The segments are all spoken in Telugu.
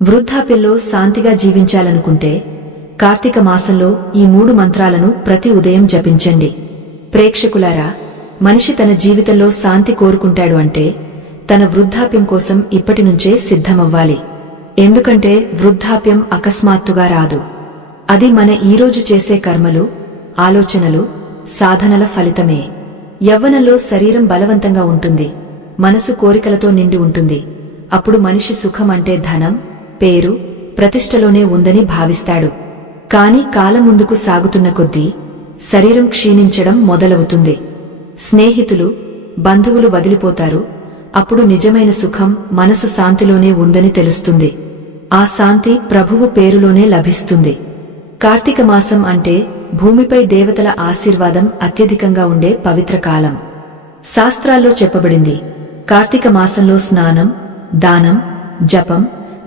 వృద్ధాప్యంలో శాంతిగా జీవించాలనుకుంటే కార్తీక మాసంలో ఈ 3 మంత్రాలను ప్రతి ఉదయం జపించండి. ప్రేక్షకులారా, మనిషి తన జీవితంలో శాంతి కోరుకుంటాడు అంటే తన వృద్ధాప్యం కోసం ఇప్పటినుంచే సిద్ధమవ్వాలి. ఎందుకంటే వృద్ధాప్యం అకస్మాత్తుగా రాదు. అది మన ఈరోజు చేసే కర్మలు, ఆలోచనలు, సాధనల ఫలితమే. యవ్వనంలో శరీరం బలవంతంగా ఉంటుంది, మనసు కోరికలతో నిండి ఉంటుంది. అప్పుడు మనిషి సుఖం అంటే ధనం, పేరు, ప్రతిష్టలోనే ఉందని భావిస్తాడు. కాని కాలం ముందుకు సాగుతున్న కొద్దీ శరీరం క్షీణించడం మొదలవుతుంది. స్నేహితులు, బంధువులు వదిలిపోతారు. అప్పుడు నిజమైన సుఖం మనసు శాంతిలోనే ఉందని తెలుస్తుంది. ఆ శాంతి ప్రభువు పేరులోనే లభిస్తుంది. కార్తీక మాసం అంటే భూమిపై దేవతల ఆశీర్వాదం అత్యధికంగా ఉండే పవిత్ర కాలం. శాస్త్రాల్లో చెప్పబడింది, కార్తీక మాసంలో స్నానం, దానం, జపం,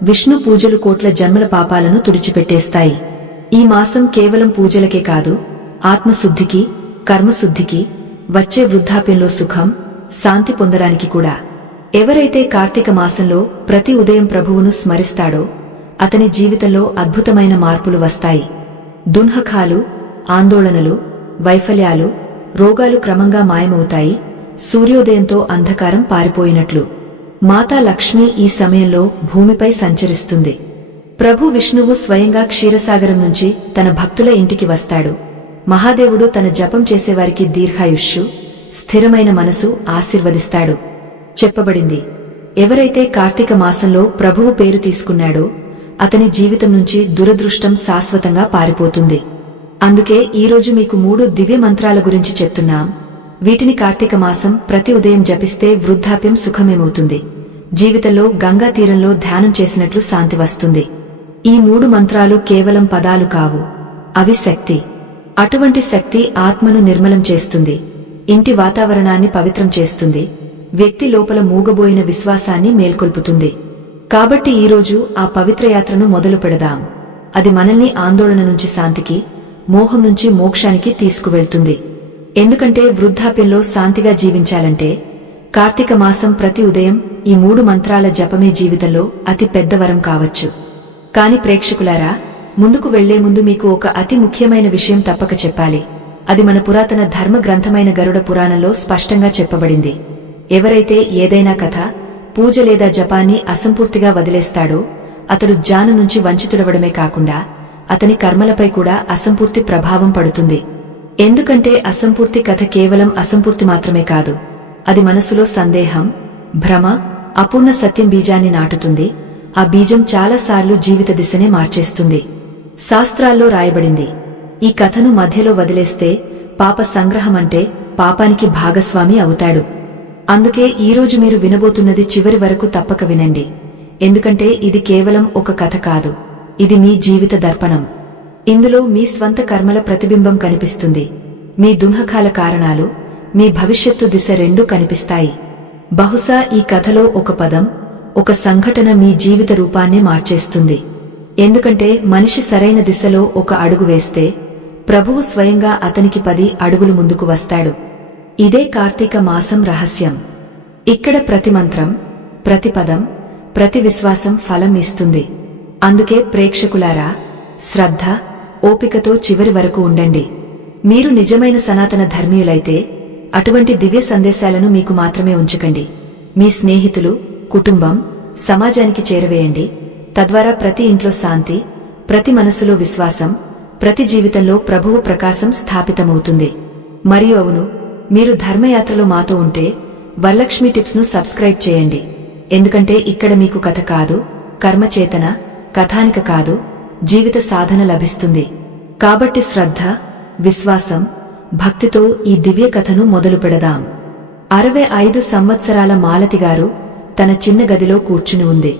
విష్ణు పూజలు కోట్ల జన్మల పాపాలను తుడిచిపెట్టేస్తాయి. ఈ మాసం కేవలం పూజలకే కాదు, ఆత్మశుద్ధికి, కర్మశుద్ధికి, వచ్చే వృద్ధాప్యంలో సుఖం, శాంతి పొందడానికి కూడా. ఎవరైతే కార్తీక మాసంలో ప్రతి ఉదయం ప్రభువును స్మరిస్తాడో అతని జీవితంలో అద్భుతమైన మార్పులు వస్తాయి. దున్హకాలు, ఆందోళనలు, వైఫల్యాలు, రోగాలు క్రమంగా మాయమవుతాయి. సూర్యోదయంతో అంధకారం పారిపోయినట్లు. మాతా లక్ష్మి ఈ సమయంలో భూమిపై సంచరిస్తుంది. ప్రభు విష్ణువు స్వయంగా క్షీరసాగరం నుంచి తన భక్తుల ఇంటికి వస్తాడు. మహాదేవుడు తన జపం చేసేవారికి దీర్ఘాయుష్షు, స్థిరమైన మనసు ఆశీర్వదిస్తాడు. చెప్పబడింది, ఎవరైతే కార్తీక మాసంలో ప్రభువు పేరు తీసుకున్నాడో అతని జీవితం నుంచి దురదృష్టం శాశ్వతంగా పారిపోతుంది. అందుకే ఈరోజు మీకు 3 దివ్య మంత్రాల గురించి చెప్తున్నాం. వీటిని కార్తీక మాసం ప్రతి ఉదయం జపిస్తే వృద్ధాప్యం సుఖమేమవుతుంది. జీవితంలో గంగా తీరంలో ధ్యానం చేసినట్లు శాంతి వస్తుంది. ఈ 3 మంత్రాలు కేవలం పదాలు కావు, అవి శక్తి. అటువంటి శక్తి ఆత్మను నిర్మలం చేస్తుంది, ఇంటి వాతావరణాన్ని పవిత్రం చేస్తుంది, వ్యక్తి లోపల మూగబోయిన విశ్వాసాన్ని మేల్కొల్పుతుంది. కాబట్టి ఈరోజు ఆ పవిత్ర యాత్రను మొదలు పెడదాం. అది మనల్ని ఆందోళన నుంచి శాంతికి, మోహం నుంచి మోక్షానికి తీసుకువెళ్తుంది. ఎందుకంటే వృద్ధాప్యంలో శాంతిగా జీవించాలంటే కార్తీక మాసం ప్రతి ఉదయం ఈ 3 మంత్రాల జపమే జీవితంలో అతి పెద్ద వరం కావచ్చు. కాని ప్రేక్షకులారా, ముందుకు వెళ్లే ముందు మీకు ఒక అతి ముఖ్యమైన విషయం తప్పక చెప్పాలి. అది మన పురాతన ధర్మ గ్రంథమైన గరుడ పురాణంలో స్పష్టంగా చెప్పబడింది. ఎవరైతే ఏదైనా కథ, పూజ లేదా జపాన్ని అసంపూర్తిగా వదిలేస్తాడో అతడు జ్ఞానం నుంచి వంచితుడవడమే కాకుండా అతని కర్మలపై కూడా అసంపూర్తి ప్రభావం పడుతుంది. ఎందుకంటే అసంపూర్తి కథ కేవలం అసంపూర్తి మాత్రమే కాదు, అది మనసులో సందేహం, భ్రమ, అపూర్ణ సత్యం బీజాన్ని నాటుతుంది. ఆ బీజం చాలాసార్లు జీవిత దిశనే మార్చేస్తుంది. శాస్త్రాల్లో రాయబడింది, ఈ కథను మధ్యలో వదిలేస్తే పాప సంగ్రహం అంటే పాపానికి భాగస్వామి అవుతాడు. అందుకే ఈరోజు మీరు వినబోతున్నది చివరి వరకు తప్పక వినండి. ఎందుకంటే ఇది కేవలం ఒక కథ కాదు, ఇది మీ జీవిత దర్పణం. ఇందులో మీ స్వంత కర్మల ప్రతిబింబం కనిపిస్తుంది. మీ దున్హకాల కారణాలు, మీ భవిష్యత్తు దిశ రెండూ కనిపిస్తాయి. బహుశా ఈ కథలో ఒక పదం, ఒక సంఘటన మీ జీవిత రూపాన్నే మార్చేస్తుంది. ఎందుకంటే మనిషి సరైన దిశలో ఒక అడుగు వేస్తే ప్రభువు స్వయంగా అతనికి 10 అడుగులు ముందుకు వస్తాడు. ఇదే కార్తీక మాసం రహస్యం. ఇక్కడ ప్రతి మంత్రం, ప్రతి పదం, ప్రతి విశ్వాసం ఫలం ఇస్తుంది. అందుకే ప్రేక్షకులారా, శ్రద్ధ, ఓపికతో చివరి వరకు ఉండండి. మీరు నిజమైన సనాతన ధర్మీయులైతే అటువంటి దివ్య సందేశాలను మీకు మాత్రమే ఉంచకండి. మీ స్నేహితులు, కుటుంబం, సమాజానికి చేరవేయండి. తద్వారా ప్రతి ఇంట్లో శాంతి, ప్రతి మనసులో విశ్వాసం, ప్రతి జీవితంలో ప్రభువు ప్రకాశం స్థాపితమవుతుంది. మరియు అవును, మీరు ధర్మయాత్రలో మాతో ఉంటే వరలక్ష్మి టిప్స్ ను సబ్స్క్రైబ్ చేయండి. ఎందుకంటే ఇక్కడ మీకు కథ కాదు, కర్మచేతన, కథానిక కాదు, జీవిత సాధన లభిస్తుంది. కాబట్టి శ్రద్ధ, విశ్వాసం, భక్తితో ఈ దివ్య కథను మొదలు పెడదాం. 65 సంవత్సరాల మాలతిగారు తన చిన్న గదిలో కూర్చుని ఉంది.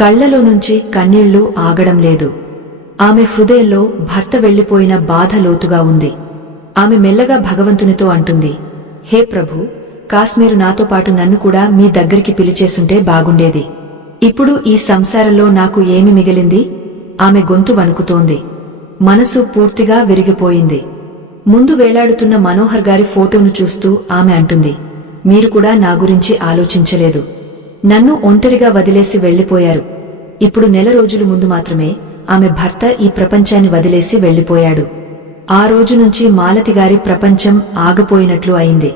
కళ్లలో నుంచి కన్నీళ్లు ఆగడం లేదు. ఆమె హృదయంలో భర్త వెళ్లిపోయిన బాధ లోతుగా ఉంది. ఆమె మెల్లగా భగవంతునితో అంటుంది, హే ప్రభు, కాశ్మీరు నాతో పాటు నన్ను కూడా మీ దగ్గరికి పిలిచేసుంటే బాగుండేది. ఇప్పుడు ఈ సంసారంలో నాకు ఏమి మిగిలింది? ఆమె గొంతు వణుకుతోంది. మనసు పూర్తిగా విరిగిపోయింది. ముందు వేలాడుతున్న మనోహర్ గారి ఫోటోను చూస్తూ ఆమె అంటుంది, మీరు కూడా నా గురించి ఆలోచించలేదు. నన్ను ఒంటరిగా వదిలేసి వెళ్లిపోయారు. ఇప్పుడు నెల రోజుల ముందు మాత్రమే ఆమె భర్త ఈ ప్రపంచాన్ని వదిలేసి వెళ్లిపోయాడు. ఆ రోజు నుంచి మాలతిగారి ప్రపంచం ఆగిపోయినట్లు అయింది.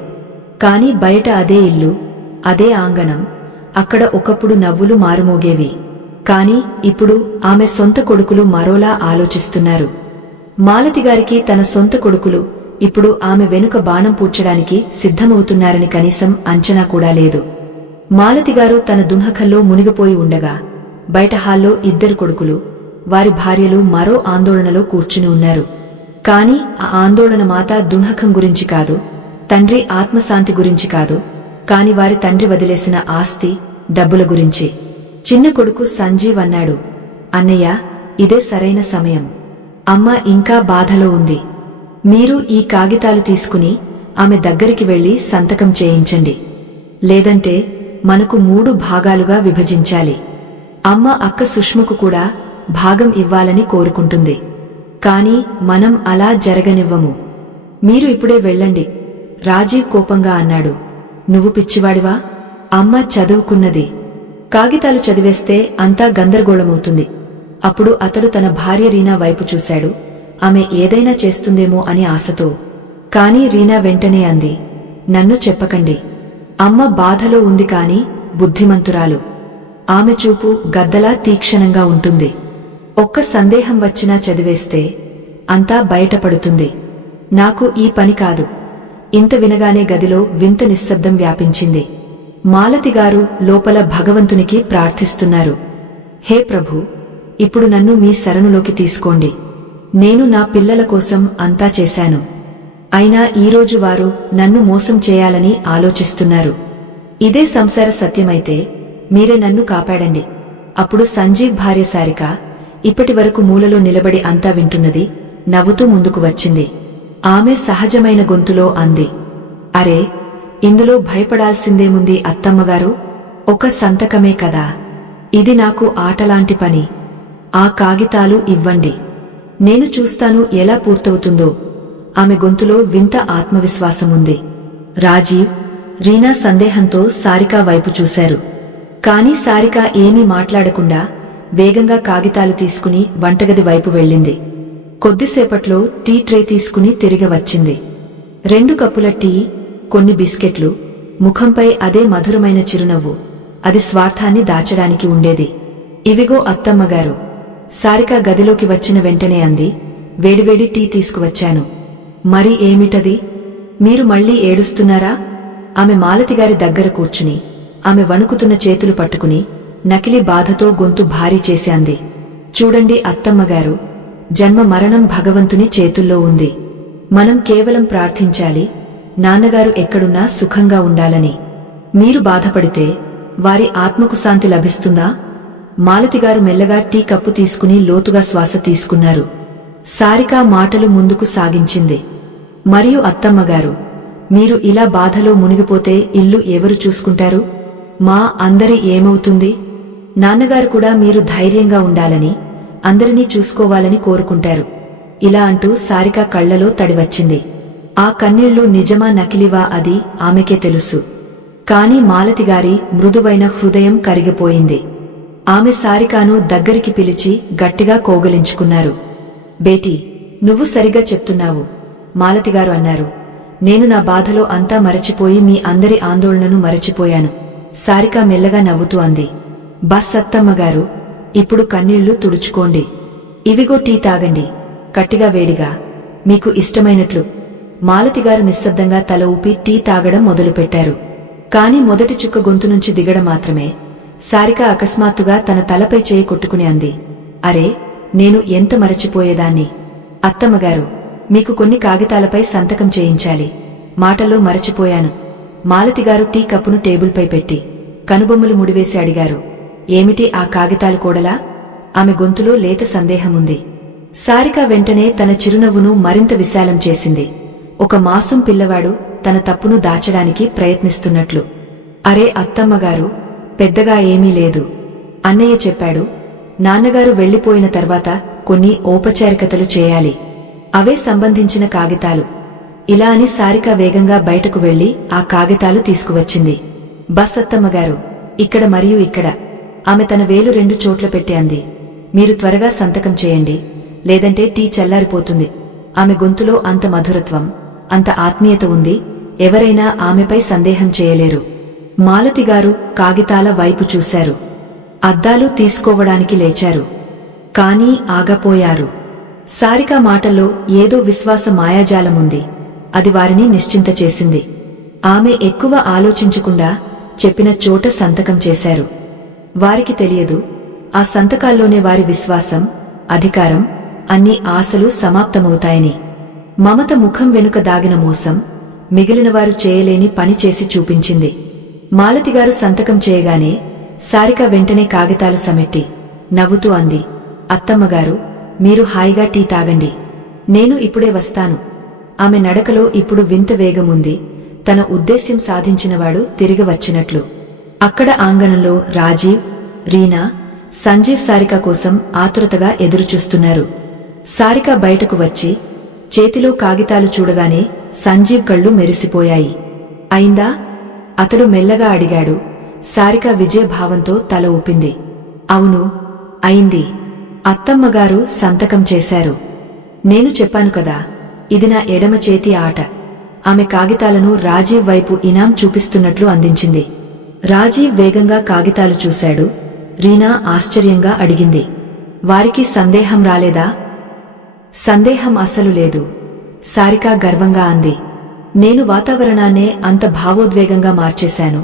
కాని బయట అదే ఇల్లు, అదే ఆంగణం, అక్కడ ఒకప్పుడు నవ్వులు మారుమోగేవి. కాని ఇప్పుడు ఆమె సొంత కొడుకులు మరోలా ఆలోచిస్తున్నారు. మాలతిగారికి తన సొంత కొడుకులు ఇప్పుడు ఆమె వెనుక బాణం పూడ్చడానికి సిద్ధమవుతున్నారని కనీసం అంచనా కూడా లేదు. మాలతిగారు తన దుంహకంలో మునిగిపోయి ఉండగా బయట హాల్లో ఇద్దరు కొడుకులు, వారి భార్యలు మరో ఆందోళనలో కూర్చుని ఉన్నారు. కాని ఆ ఆందోళన మాత దుంహకం గురించి కాదు, తండ్రి ఆత్మశాంతి గురించి కాదు, కాని వారి తండ్రి వదిలేసిన ఆస్తి, డబ్బుల గురించి. చిన్న కొడుకు సంజీవ్ అన్నాడు, అన్నయ్య, ఇదే సరైన సమయం. అమ్మ ఇంకా బాధలో ఉంది. మీరు ఈ కాగితాలు తీసుకుని ఆమె దగ్గరికి వెళ్లి సంతకం చేయించండి. లేదంటే మనకు 3 భాగాలుగా విభజించాలి. అమ్మ అక్క సుష్మకు కూడా భాగం ఇవ్వాలని కోరుకుంటుంది. కాని మనం అలా జరగనివ్వము. మీరు ఇప్పుడే వెళ్ళండి, రాజీవ్ కోపంగా అన్నాడు. నువ్వు పిచ్చివాడివా? అమ్మ చదువుకున్నది. కాగితాలు చదివేస్తే అంతా గందరగోళమవుతుంది. అప్పుడు అతడు తన భార్య రీనా వైపు చూశాడు. ఆమె ఏదైనా చేస్తుందేమో అని ఆశతో. కాని రీనా వెంటనే అంది, నన్ను చెప్పకండి. అమ్మ బాధలో ఉంది కాని బుద్ధిమంతురాలు. ఆమె చూపు గద్దలా తీక్షణంగా ఉంటుంది. ఒక్క సందేహం వచ్చినా చదివేస్తే అంతా బయటపడుతుంది. నాకు ఈ పని కాదు. ఇంత వినగానే గదిలో వింత నిశ్శబ్దం వ్యాపించింది. మాలతిగారు లోపల భగవంతునికి ప్రార్థిస్తున్నారు. హే ప్రభూ, ఇప్పుడు నన్ను మీ శరణులోకి తీసుకోండి. నేను నా పిల్లల కోసం అంతా చేశాను. అయినా ఈరోజు వారు నన్ను మోసం చేయాలని ఆలోచిస్తున్నారు. ఇదే సంసార సత్యమైతే మీరే నన్ను కాపాడండి. అప్పుడు సంజీవ్ భార్య సారిక ఇప్పటివరకు మూలలో నిలబడి అంతా వింటున్నది నవ్వుతూ ముందుకు వచ్చింది. ఆమె సహజమైన గొంతులో అంది, అరే, ఇందులో భయపడాల్సిందేముంది అత్తమ్మగారు? ఒక సంతకమే కదా. ఇది నాకు ఆటలాంటి పని. ఆ కాగితాలు ఇవ్వండి. నేను చూస్తాను ఎలా పూర్తవుతుందో. ఆమె గొంతులో వింత ఆత్మవిశ్వాసముంది. రాజీవ్, రీనా సందేహంతో సారికా వైపు చూశారు. కాని సారిక ఏమీ మాట్లాడకుండా వేగంగా కాగితాలు తీసుకుని వంటగది వైపు వెళ్ళింది. కొద్దిసేపట్లో టీ ట్రే తీసుకుని తిరిగి వచ్చింది. 2 కప్పుల టీ, కొన్ని బిస్కెట్లు, ముఖంపై అదే మధురమైన చిరునవ్వు. అది స్వార్థాన్ని దాచడానికి ఉండేది. ఇవిగో అత్తమ్మగారు. సారిక గదిలోకి వచ్చిన వెంటనే అంది, వేడివేడి టీ తీసుకువచ్చాను. మరి ఏమిటది? మీరు మళ్లీ ఏడుస్తున్నారా? ఆమె మాలతిగారి దగ్గర కూర్చుని ఆమె వణుకుతున్న చేతులు పట్టుకుని నకిలీ బాధతో గొంతు భారీ చేసి అంది, చూడండి అత్తమ్మగారు, జన్మ మరణం భగవంతుని చేతుల్లో ఉంది. మనం కేవలం ప్రార్థించాలి, నాన్నగారు ఎక్కడున్నా సుఖంగా ఉండాలని. మీరు బాధపడితే వారి ఆత్మకు శాంతి లభిస్తుందా? మాలతిగారు మెల్లగా టీ కప్పు తీసుకుని లోతుగా శ్వాస తీసుకున్నారు. సారిక మాటలు ముందుకు సాగించింది. మరియు అత్తమ్మగారు, మీరు ఇలా బాధలో మునిగిపోతే ఇల్లు ఎవరు చూసుకుంటారు? మా అందరి ఏమవుతుంది? నాన్నగారు కూడా మీరు ధైర్యంగా ఉండాలని, అందరినీ చూసుకోవాలని కోరుకుంటారు. ఇలా అంటూ సారిక కళ్లలో తడివచ్చింది. ఆ కన్నీళ్లు నిజమా నకిలివా అది ఆమెకే తెలుసు. కాని మాలతిగారి మృదువైన హృదయం కరిగిపోయింది. ఆమె సారికాను దగ్గరికి పిలిచి గట్టిగా కౌగిలించుకున్నారు. బేటీ, నువ్వు సరిగా చెప్తున్నావు, మాలతిగారు అన్నారు. నేను నా బాధలో అంతా మరచిపోయి మీ అందరి ఆందోళనను మరచిపోయాను. సారిక మెల్లగా నవ్వుతూ అంది. బస్ అత్తమ్మగారు, ఇప్పుడు కన్నీళ్లు తుడుచుకోండి. ఇవిగో టీ తాగండి, కట్టిగా వేడిగా, మీకు ఇష్టమైనట్లు. మాలతిగారు నిశ్శబ్దంగా తల ఊపి టీ తాగడం మొదలుపెట్టారు. కాని మొదటి చుక్క గొంతు నుంచి దిగడం మాత్రమే. సారిక అకస్మాత్తుగా తన తలపై చేయి కొట్టుకుని అంది, అరే, నేను ఎంత మరచిపోయేదాన్ని. అత్తమ్మగారు, మీకు కొన్ని కాగితాలపై సంతకం చేయించాలి. మాటల్లో మరచిపోయాను. మాలతిగారు టీ కప్పును టేబుల్పై పెట్టి కనుబొమ్మలు ముడివేసి అడిగారు, ఏమిటి ఆ కాగితాలు కోడలా? ఆమె గొంతులో లేత సందేహముంది. సారిక వెంటనే తన చిరునవ్వును మరింత విశాలం చేసింది. ఒక మాసూం పిల్లవాడు తన తప్పును దాచడానికి ప్రయత్నిస్తున్నట్లు. అరే అత్తమ్మగారు, పెద్దగా ఏమీ లేదు. అన్నయ్య చెప్పాడు, నాన్నగారు వెళ్లిపోయిన తర్వాత కొన్ని ఔపచారికతలు చేయాలి. అవే సంబంధించిన కాగితాలు. ఇలా అని సారిక వేగంగా బయటకు వెళ్లి ఆ కాగితాలు తీసుకువచ్చింది. బస్ అత్తమ్మగారు, ఇక్కడ మరియు ఇక్కడ. ఆమె తన వేలు 2 చోట్ల పెట్టి అంది, మీరు త్వరగా సంతకం చేయండి, లేదంటే టీ చల్లారిపోతుంది. ఆమె గొంతులో అంత మధురత్వం, అంత ఆత్మీయత ఉంది, ఎవరైనా ఆమెపై సందేహం చేయలేరు. మాలతిగారు కాగితాల వైపు చూశారు. అద్దాలు తీసుకోవడానికి లేచారు. కానీ ఆగపోయారు. సారిక మాటల్లో ఏదో విశ్వాస మాయాజాలముంది. అది వారిని నిశ్చింత చేసింది. ఆమె ఎక్కువ ఆలోచించకుండా చెప్పిన చోట సంతకం చేశారు. వారికి తెలియదు, ఆ సంతకాల్లోనే వారి విశ్వాసం, అధికారం, అన్ని ఆశలు సమాప్తమవుతాయని. మమత ముఖం వెనుక దాగిన మోసం మిగిలినవారు చేయలేని పని చేసి చూపించింది. మాలతిగారు సంతకం చేయగానే సారిక వెంటనే కాగితాలు సమెట్టి నవ్వుతూ అంది, అత్తమ్మగారు, మీరు హాయిగా టీ తాగండి, నేను ఇప్పుడే వస్తాను. ఆమె నడకలో ఇప్పుడు వింత వేగముంది. తన ఉద్దేశ్యం సాధించినవాడు తిరిగి వచ్చినట్లు. అక్కడ ఆంగణంలో రాజీవ్, రీనా, సంజీవ్ సారిక కోసం ఆతురతగా ఎదురుచూస్తున్నారు. సారిక బయటకు వచ్చి చేతిలో కాగితాలు చూడగానే సంజీవ్ కళ్ళు మెరిసిపోయాయి. అయిందా? అతడు మెల్లగా అడిగాడు. సారిక విజయభావంతో తల ఊపింది. అవును, అయింది. అత్తమ్మగారు సంతకం చేశారు. నేను చెప్పాను కదా, ఇది నా ఎడమ చేతి ఆట. ఆమె కాగితాలను రాజీవ్ వైపు ఇనాం చూపిస్తున్నట్లు అందించింది. రాజీవ్ వేగంగా కాగితాలు చూశాడు. రీనా ఆశ్చర్యంగా అడిగింది, వారికి సందేహం రాలేదా? సందేహం అస్సలు లేదు, సారిక గర్వంగా అంది. నేను వాతావరణాన్నే అంత భావోద్వేగంగా మార్చేశాను.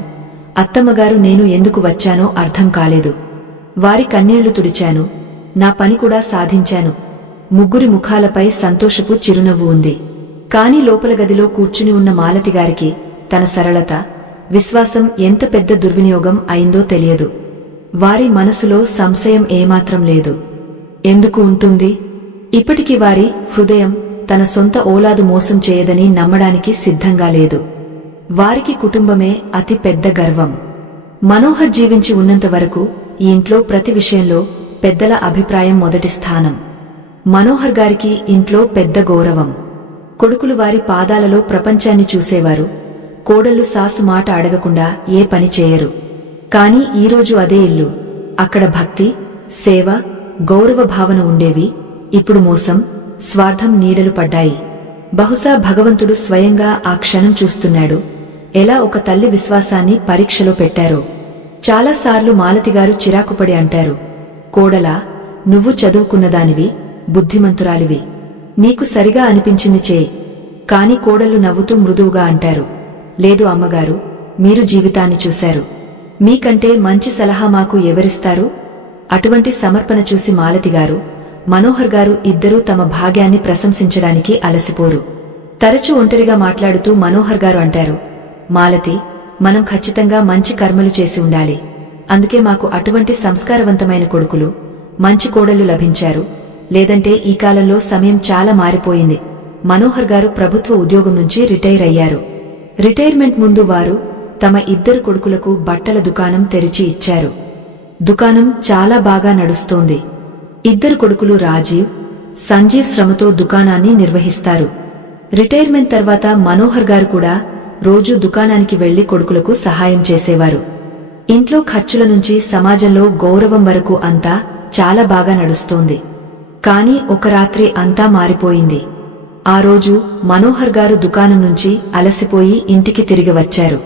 అత్తమ్మగారు నేను ఎందుకు వచ్చానో అర్థం కాలేదు. వారి కన్నీళ్లు తుడిచాను, నా పని కూడా సాధించాను. ముగ్గురి ముఖాలపై సంతోషపు చిరునవ్వు ఉంది. కాని లోపల గదిలో కూర్చుని ఉన్న మాలతిగారికి తన సరళత, విశ్వాసం ఎంత పెద్ద దుర్వినియోగం అయిందో తెలియదు. వారి మనసులో సంశయం ఏమాత్రం లేదు. ఎందుకు ఉంటుంది? ఇప్పటికి వారి హృదయం తన సొంత ఓలాదు మోసం చేయదని నమ్మడానికి సిద్ధంగా లేదు. వారికి కుటుంబమే అతి పెద్ద గర్వం. మనోహర్ జీవించి ఉన్నంతవరకు ఈ ఇంట్లో ప్రతి విషయంలో పెద్దల అభిప్రాయం మొదటి స్థానం. మనోహర్ గారికి ఇంట్లో పెద్ద గౌరవం. కొడుకులు వారి పాదాలలో ప్రపంచాన్ని చూసేవారు. కోడళ్లు సాసు మాట అడగకుండా ఏ పని చేయరు. కాని ఈరోజు అదే ఇల్లు. అక్కడ భక్తి, సేవ, గౌరవ భావన ఉండేవి. ఇప్పుడు మోసం, స్వార్థం నీడలు పడ్డాయి. బహుశా భగవంతుడు స్వయంగా ఆ క్షణం చూస్తున్నాడు. ఎలా ఒక తల్లి విశ్వాసాన్ని పరీక్షలో పెట్టారో. చాలాసార్లు మాలతిగారు చిరాకుపడి అంటారు, కోడలా, నువ్వు చదువుకున్నదానివి, బుద్ధిమంతురాలివి, నీకు సరిగా అనిపించింది చేయి. కాని కోడళ్లు నవ్వుతూ మృదువుగా అంటారు, లేదు అమ్మగారు, మీరు జీవితాన్ని చూశారు. మీకంటే మంచి సలహా మాకు ఎవరిస్తారు? అటువంటి సమర్పణ చూసి మాలతిగారు, మనోహర్ గారు ఇద్దరూ తమ భాగ్యాన్ని ప్రశంసించడానికి అలసిపోరు. తరచూ ఒంటరిగా మాట్లాడుతూ మనోహర్ గారు అంటారు, మాలతి, మనం ఖచ్చితంగా మంచి కర్మలు చేసి ఉండాలి. అందుకే మాకు అటువంటి సంస్కారవంతమైన కొడుకులు, మంచి కోడళ్లు లభించారు. లేదంటే ఈ కాలంలో సమయం చాలా మారిపోయింది. మనోహర్ గారు ప్రభుత్వ ఉద్యోగం నుంచి రిటైర్ అయ్యారు. రిటైర్మెంట్ ముందు వారు తమ ఇద్దరు కొడుకులకు బట్టల దుకాణం తెరిచి ఇచ్చారు. దుకాణం చాలా బాగా నడుస్తోంది. ఇద్దరు కొడుకులు రాజీవ్, సంజీవ్ శ్రమతో దుకాణాన్ని నిర్వహిస్తారు. రిటైర్మెంట్ తర్వాత మనోహర్ గారు కూడా రోజూ దుకాణానికి వెళ్లి కొడుకులకు సహాయం చేసేవారు. ఇంట్లో ఖర్చుల నుంచి సమాజంలో గౌరవం వరకు అంతా చాలా బాగా నడుస్తోంది. కాని ఒక రాత్రి అంతా మారిపోయింది. ఆ రోజు మనోహర్ గారు దుకాణం నుంచి అలసిపోయి ఇంటికి తిరిగి వచ్చారు.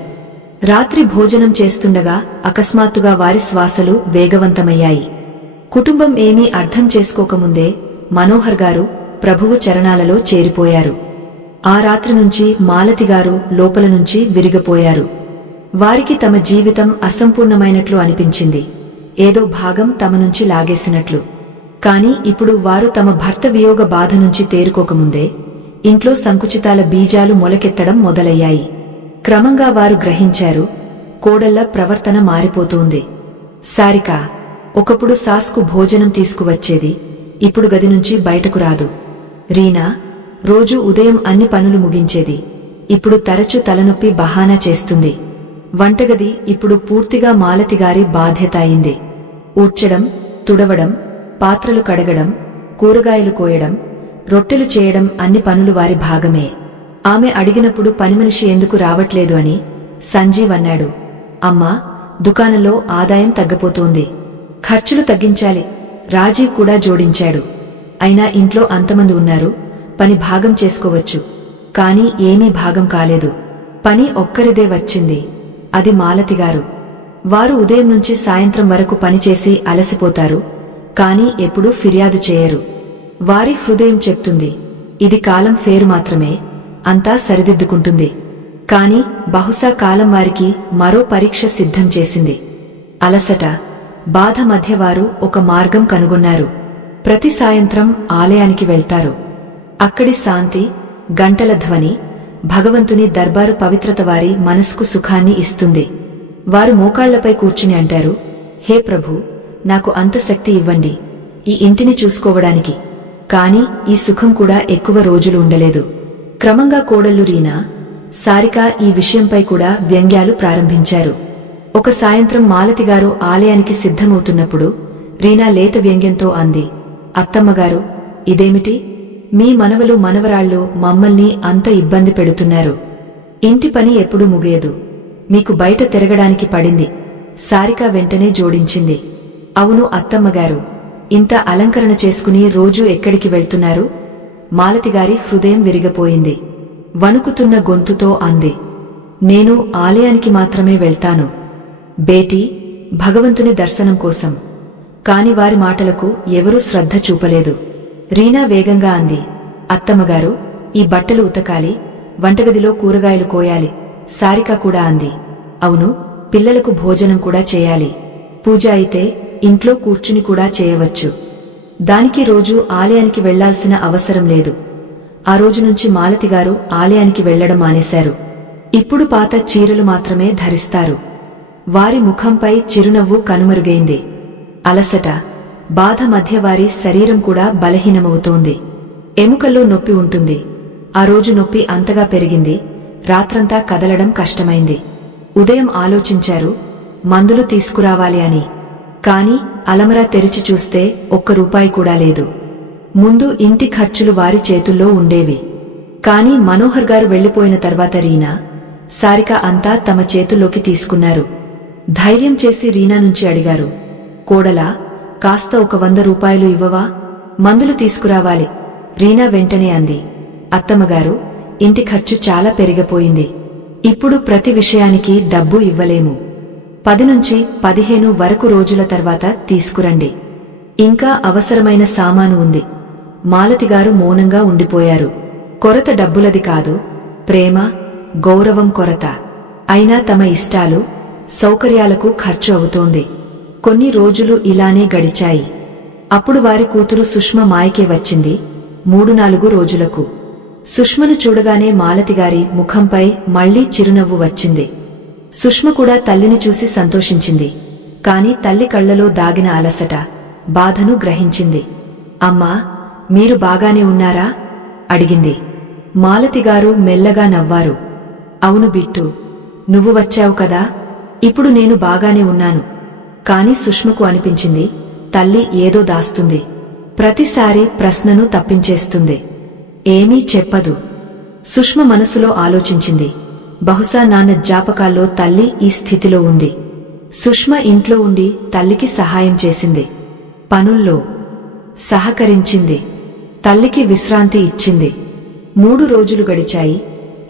రాత్రి భోజనం చేస్తుండగా అకస్మాత్తుగా వారి శ్వాసలు వేగవంతమయ్యాయి. కుటుంబం ఏమీ అర్థం చేసుకోకముందే మనోహర్ గారు ప్రభువు చరణాలలో చేరిపోయారు. ఆ రాత్రి నుంచి మాలతిగారు లోపల నుంచి విరిగిపోయారు. వారికి తమ జీవితం అసంపూర్ణమైనట్లు అనిపించింది. ఏదో భాగం తమ నుంచి లాగేసినట్లు. కాని ఇప్పుడు వారు తమ భర్త వియోగ బాధ నుంచి తేరుకోకముందే ఇంట్లో సంకుచితాల బీజాలు మొలకెత్తడం మొదలయ్యాయి. క్రమంగా వారు గ్రహించారు, కోడళ్ల ప్రవర్తన మారిపోతోంది. సారిక ఒకప్పుడు సాస్కు భోజనం తీసుకువచ్చేది, ఇప్పుడు గది నుంచి బయటకు రాదు. రీనా రోజూ ఉదయం అన్ని పనులు ముగించేది, ఇప్పుడు తరచూ తలనొప్పి బహానా చేస్తుంది. వంటగది ఇప్పుడు పూర్తిగా మాలతిగారి బాధ్యత అయింది. ఊడ్చడం, తుడవడం, పాత్రలు కడగడం, కూరగాయలు కోయడం, రొట్టెలు చేయడం అన్ని పనులు వారి భాగమే. ఆమె అడిగినప్పుడు పనిమనిషి ఎందుకు రావట్లేదు అని సంజీవ్ అన్నాడు. అమ్మా, దుకాణంలో ఆదాయం తగ్గపోతోంది. ఖర్చులు తగ్గించాలి. రాజీవ్ కూడా జోడించాడు. అయినా ఇంట్లో అంతమంది ఉన్నారు, పని భాగం చేసుకోవచ్చు. కాని ఏమీ భాగం కాలేదు. పని ఒక్కరిదే వచ్చింది. అది మాలతిగారు. వారు ఉదయం నుంచి సాయంత్రం వరకు పనిచేసి అలసిపోతారు, కాని ఎప్పుడూ ఫిర్యాదు చేయరు. వారి హృదయం చెప్తుంది, ఇది కాలం ఫేరు మాత్రమే, అంతా సరిదిద్దుకుంటుంది. కాని బహుశా కాలం వారికి మరో పరీక్ష సిద్ధం చేసింది. అలసట, బాధ మధ్య వారు ఒక మార్గం కనుగొన్నారు. ప్రతి సాయంత్రం ఆలయానికి వెళ్తారు. అక్కడి శాంతి, గంటల ధ్వని, భగవంతుని దర్బారు పవిత్రత వారి మనస్కు సుఖాన్ని ఇస్తుంది. వారు మోకాళ్లపై కూర్చుని అంటారు, హే ప్రభూ, నాకు అంత శక్తి ఇవ్వండి ఈ ఇంటిని చూసుకోవడానికి. కాని ఈ సుఖం కూడా ఎక్కువ రోజులు ఉండలేదు. క్రమంగా కోడళ్లు రీనా, సారిక ఈ విషయంపై కూడా వ్యంగ్యాలు ప్రారంభించారు. ఒక సాయంత్రం మాలతిగారు ఆలయానికి సిద్ధమవుతున్నప్పుడు రీనా లేత వ్యంగ్యంతో అంది, అత్తమ్మగారు, ఇదేమిటి? మీ మనవలు మనవరాళ్లు మమ్మల్ని అంత ఇబ్బంది పెడుతున్నారు. ఇంటి పని ఎప్పుడూ ముగియదు. మీకు బయట తిరగడానికి పడింది. సారిక వెంటనే జోడించింది, అవును అత్తమ్మగారు, ఇంత అలంకరణ చేసుకుని రోజూ ఎక్కడికి వెళ్తున్నారు? మాలతిగారి హృదయం విరిగపోయింది. వణుకుతున్న గొంతుతో అంది, నేను ఆలయానికి మాత్రమే వెళ్తాను బేటీ, భగవంతుని దర్శనం కోసం. కాని వారి మాటలకు ఎవరూ శ్రద్ధ చూపలేదు. రీనా వేగంగా అంది, అత్తమ్మగారు, ఈ బట్టలు ఉతకాలి, వంటగదిలో కూరగాయలు కోయాలి. సారిక కూడా అంది, అవును, పిల్లలకు భోజనం కూడా చేయాలి. పూజ అయితే ఇంట్లో కూర్చుని కూడా చేయవచ్చు. దానికి రోజూ ఆలయానికి వెళ్లాల్సిన అవసరం లేదు. ఆ రోజు నుంచి మాలతిగారు ఆలయానికి వెళ్లడం మానేశారు. ఇప్పుడు పాత చీరలు మాత్రమే ధరిస్తారు. వారి ముఖంపై చిరునవ్వు కనుమరుగైంది. అలసట, బాధ మధ్య వారి శరీరం కూడా బలహీనమవుతోంది. ఎముకల్లో నొప్పి ఉంటుంది. ఆ రోజు నొప్పి అంతగా పెరిగింది, రాత్రంతా కదలడం కష్టమైంది. ఉదయం ఆలోచించారు మందులు తీసుకురావాలి అని. కాని అలమరా తెరిచి చూస్తే ₹1 కూడా లేదు. ముందు ఇంటి ఖర్చులు వారి చేతుల్లో ఉండేవి. కాని మనోహర్ గారు వెళ్లిపోయిన తర్వాత రీనా, సారిక అంతా తమ చేతుల్లోకి తీసుకున్నారు. ధైర్యం చేసి రీనా నుంచి అడిగారు, కోడలా, కాస్త ₹100 ఇవ్వవా? మందులు తీసుకురావాలి. రీనా వెంటనే అంది, అత్తమ్మగారు, ఇంటి ఖర్చు చాలా పెరిగిపోయింది. ఇప్పుడు ప్రతి విషయానికి డబ్బు ఇవ్వలేము. 10 నుంచి 15 వరకు రోజుల తర్వాత తీసుకురండి. ఇంకా అవసరమైన సామాను ఉంది. మాలతిగారు మౌనంగా ఉండిపోయారు. కొరత డబ్బులది కాదు, ప్రేమ, గౌరవం కొరత. అయినా తమ ఇష్టాలు, సౌకర్యాలకు ఖర్చు అవుతోంది. కొన్ని రోజులు ఇలానే గడిచాయి. అప్పుడు వారి కూతురు సుష్మ మాయకే వచ్చింది 3-4 రోజులకు. సుష్మను చూడగానే మాలతిగారి ముఖంపై మళ్లీ చిరునవ్వు వచ్చింది. సుష్మ కూడా తల్లిని చూసి సంతోషించింది. కాని తల్లి కళ్లలో దాగిన అలసట, బాధను గ్రహించింది. అమ్మా, మీరు బాగానే ఉన్నారా? అడిగింది. మాలతిగారు మెల్లగా నవ్వారు. అవును బిట్టు, నువ్వు వచ్చావు కదా, ఇప్పుడు నేను బాగానే ఉన్నాను. కాని సుష్మకు అనిపించింది తల్లి ఏదో దాస్తుంది. ప్రతిసారి ప్రశ్నను తప్పించేస్తుంది. ఏమీ చెప్పదు. సుష్మ మనసులో ఆలోచించింది, బహుశా నాన్న జ్ఞాపకాల్లో తల్లి ఈ స్థితిలో ఉంది. సుష్మ ఇంట్లో ఉండి తల్లికి సహాయం చేసింది. పనుల్లో సహకరించింది. తల్లికి విశ్రాంతి ఇచ్చింది. 3 రోజులు గడిచాయి.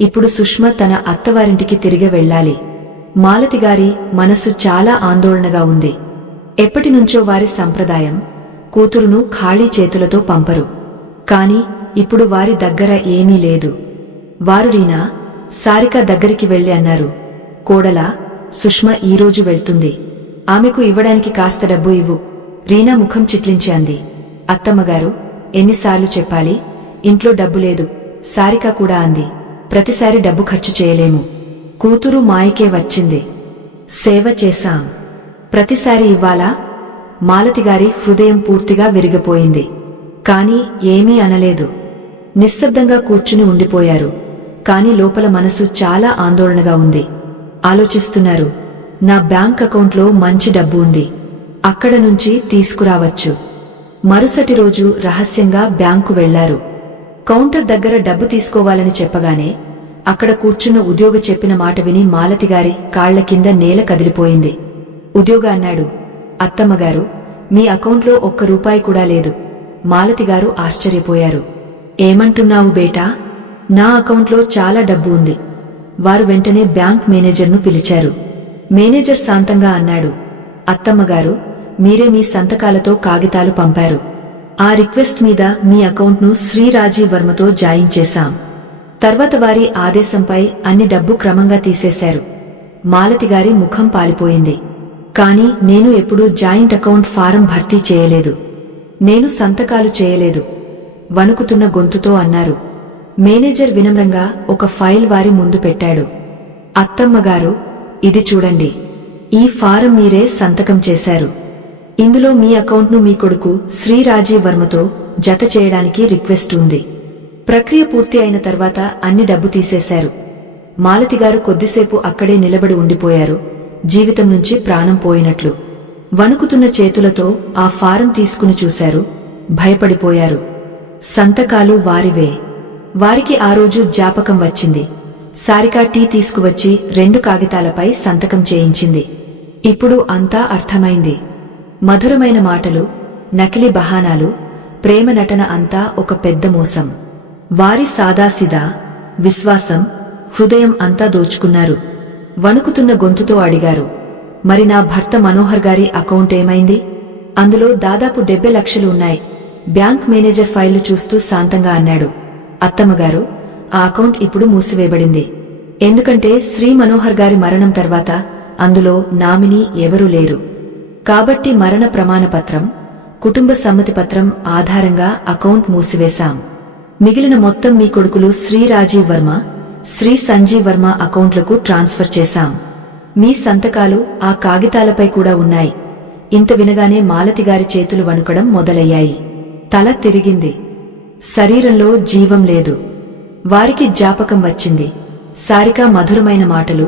ఇప్పుడు సుష్మ తన అత్తవారింటికి తిరిగి వెళ్ళాలి. మాలతిగారి మనసు చాలా ఆందోళనగా ఉంది. ఎప్పటినుంచో వారి సంప్రదాయం, కూతురును ఖాళీ చేతులతో పంపరు. కాని ఇప్పుడు వారి దగ్గర ఏమీ లేదు. వారు రీనా, సారిక దగ్గరికి వెళ్లి అన్నారు, కోడలా, సుష్మ ఈరోజు వెళ్తుంది. ఆమెకు ఇవ్వడానికి కాస్త డబ్బు ఇవ్వు. రీనా ముఖం చిట్లించి అంది, అత్తమ్మగారు, ఎన్నిసార్లు చెప్పాలి, ఇంట్లో డబ్బు లేదు. సారిక కూడా అంది, ప్రతిసారి డబ్బు ఖర్చు చేయలేము. కూతురు మాయకే వచ్చింది. సేవ చేశాం, ప్రతిసారి ఇవ్వాలా? మాలతిగారి హృదయం పూర్తిగా విరిగిపోయింది. కాని ఏమీ అనలేదు. నిశ్శబ్దంగా కూర్చుని ఉండిపోయారు. కాని లోపల మనసు చాలా ఆందోళనగా ఉంది. ఆలోచిస్తున్నారు, నా బ్యాంక్ అకౌంట్లో మంచి డబ్బు ఉంది, అక్కడ నుంచి తీసుకురావచ్చు. మరుసటి రోజు రహస్యంగా బ్యాంకు వెళ్లారు. కౌంటర్ దగ్గర డబ్బు తీసుకోవాలని చెప్పగానే అక్కడ కూర్చున్న ఉద్యోగి చెప్పిన మాట విని మాలతిగారి కాళ్ల కింద నేల కదిలిపోయింది. ఉద్యోగ అన్నాడు, అత్తమ్మగారు, మీ అకౌంట్లో ఒక్క రూపాయి కూడా లేదు. మాలతిగారు ఆశ్చర్యపోయారు. ఏమంటున్నావు బేటా? నా అకౌంట్లో చాలా డబ్బు ఉంది. వారు వెంటనే బ్యాంక్ మేనేజర్ను పిలిచారు. మేనేజర్ శాంతంగా అన్నాడు, అత్తమ్మగారు, మీరే మీ సంతకాలతో కాగితాలు పంపారు. ఆ రిక్వెస్ట్ మీద మీ అకౌంట్ను శ్రీ రాజీవ్ వర్మతో జాయిన్ చేశాం. తర్వాత వారి ఆదేశంపై అన్ని డబ్బు క్రమంగా తీసేశారు. మాలతిగారి ముఖం పాలిపోయింది. కాని నేను ఎప్పుడూ జాయింట్ అకౌంట్ ఫారం భర్తీ చేయలేదు. నేను సంతకాలు చేయలేదు, వణుకుతున్న గొంతుతో అన్నారు. మేనేజర్ వినమ్రంగా ఒక ఫైల్ వారి ముందు పెట్టాడు. అత్తమ్మగారు, ఇది చూడండి. ఈ ఫారం మీరే సంతకం చేశారు. ఇందులో మీ అకౌంట్ను మీ కొడుకు శ్రీ రాజీవ్ వర్మతో జత చేయడానికి రిక్వెస్ట్ ఉంది. ప్రక్రియ పూర్తి అయిన తర్వాత అన్ని డబ్బు తీసేశారు. మాలతిగారు కొద్దిసేపు అక్కడే నిలబడి ఉండిపోయారు, జీవితం నుంచి ప్రాణం పోయినట్లు. వణుకుతున్న చేతులతో ఆ ఫారం తీసుకుని చూశారు, భయపడిపోయారు. సంతకాలు వారివే. వారికి ఆ రోజు జ్ఞాపకం వచ్చింది. సారికా టీ తీసుకువచ్చి 2 కాగితాలపై సంతకం చేయించింది. ఇప్పుడు అంతా అర్థమైంది. మధురమైన మాటలు, నకిలీ బహానాలు, ప్రేమ నటన అంతా ఒక పెద్ద మోసం. వారి సాదాసిదా విశ్వాసం, హృదయం అంతా దోచుకున్నారు. వణుకుతున్న గొంతుతో అడిగారు, మరి నా భర్త మనోహర్ గారి అకౌంట్ ఏమైంది? అందులో దాదాపు 70 లక్షలు ఉన్నాయి. బ్యాంక్ మేనేజర్ ఫైళ్లు చూస్తూ శాంతంగా అన్నాడు. అత్తమ్మగారు, ఆ అకౌంట్ ఇప్పుడు మూసివేయబడింది. ఎందుకంటే శ్రీ మనోహర్ గారి మరణం తర్వాత అందులో నామినీ ఎవరూ లేరు. కాబట్టి మరణ ప్రమాణపత్రం, కుటుంబ సమ్మతి పత్రం ఆధారంగా అకౌంట్ మూసివేశాం. మిగిలిన మొత్తం మీ కొడుకులు శ్రీ రాజీవ్ వర్మ, శ్రీ సంజీవ్ వర్మ అకౌంట్లకు ట్రాన్స్ఫర్ చేశాం. మీ సంతకాలు ఆ కాగితాలపై కూడా ఉన్నాయి. ఇంత వినగానే మాలతిగారి చేతులు వణుకడం మొదలయ్యాయి. తల తిరిగింది. శరీరంలో జీవం లేదు. వారికి జ్ఞాపకం వచ్చింది. సారికా మధురమైన మాటలు,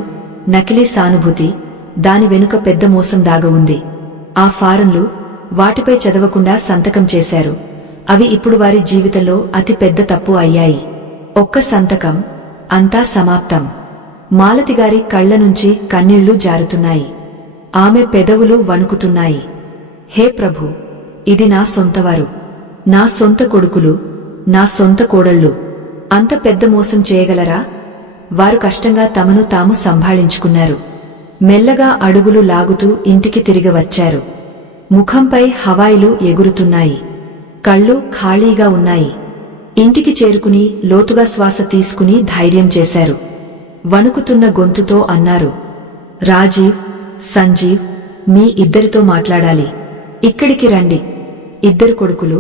నకిలీ సానుభూతి, దాని వెనుక పెద్ద మోసం దాగ ఉంది. ఆ ఫారంలు, వాటిపై చదవకుండా సంతకం చేశారు. అవి ఇప్పుడు వారి జీవితంలో అతి పెద్ద తప్పు అయ్యాయి. ఒక్క సంతకం, అంతా సమాప్తం. మాలతిగారి కళ్ల నుంచి కన్నీళ్లు జారుతున్నాయి. ఆమె పెదవులు వణుకుతున్నాయి. హే ప్రభూ, ఇది నా సొంతవారు, నా సొంత కొడుకులు, నా సొంత కోడళ్ళు. అంత పెద్ద మోసం చేయగలరా? వారు కష్టంగా తమను తాము సంభాళించుకున్నారు. మెల్లగా అడుగులు లాగుతూ ఇంటికి తిరిగి వచ్చారు. ముఖంపై హవాయిలు ఎగురుతున్నాయి. కళ్ళు ఖాళీగా ఉన్నాయి. ఇంటికి చేరుకుని లోతుగా శ్వాస తీసుకుని ధైర్యం చేశారు. వణుకుతున్న గొంతుతో అన్నారు, రాజీవ్, సంజీవ్, మీ ఇద్దరితో మాట్లాడాలి. ఇక్కడికి రండి. 2 కొడుకులు,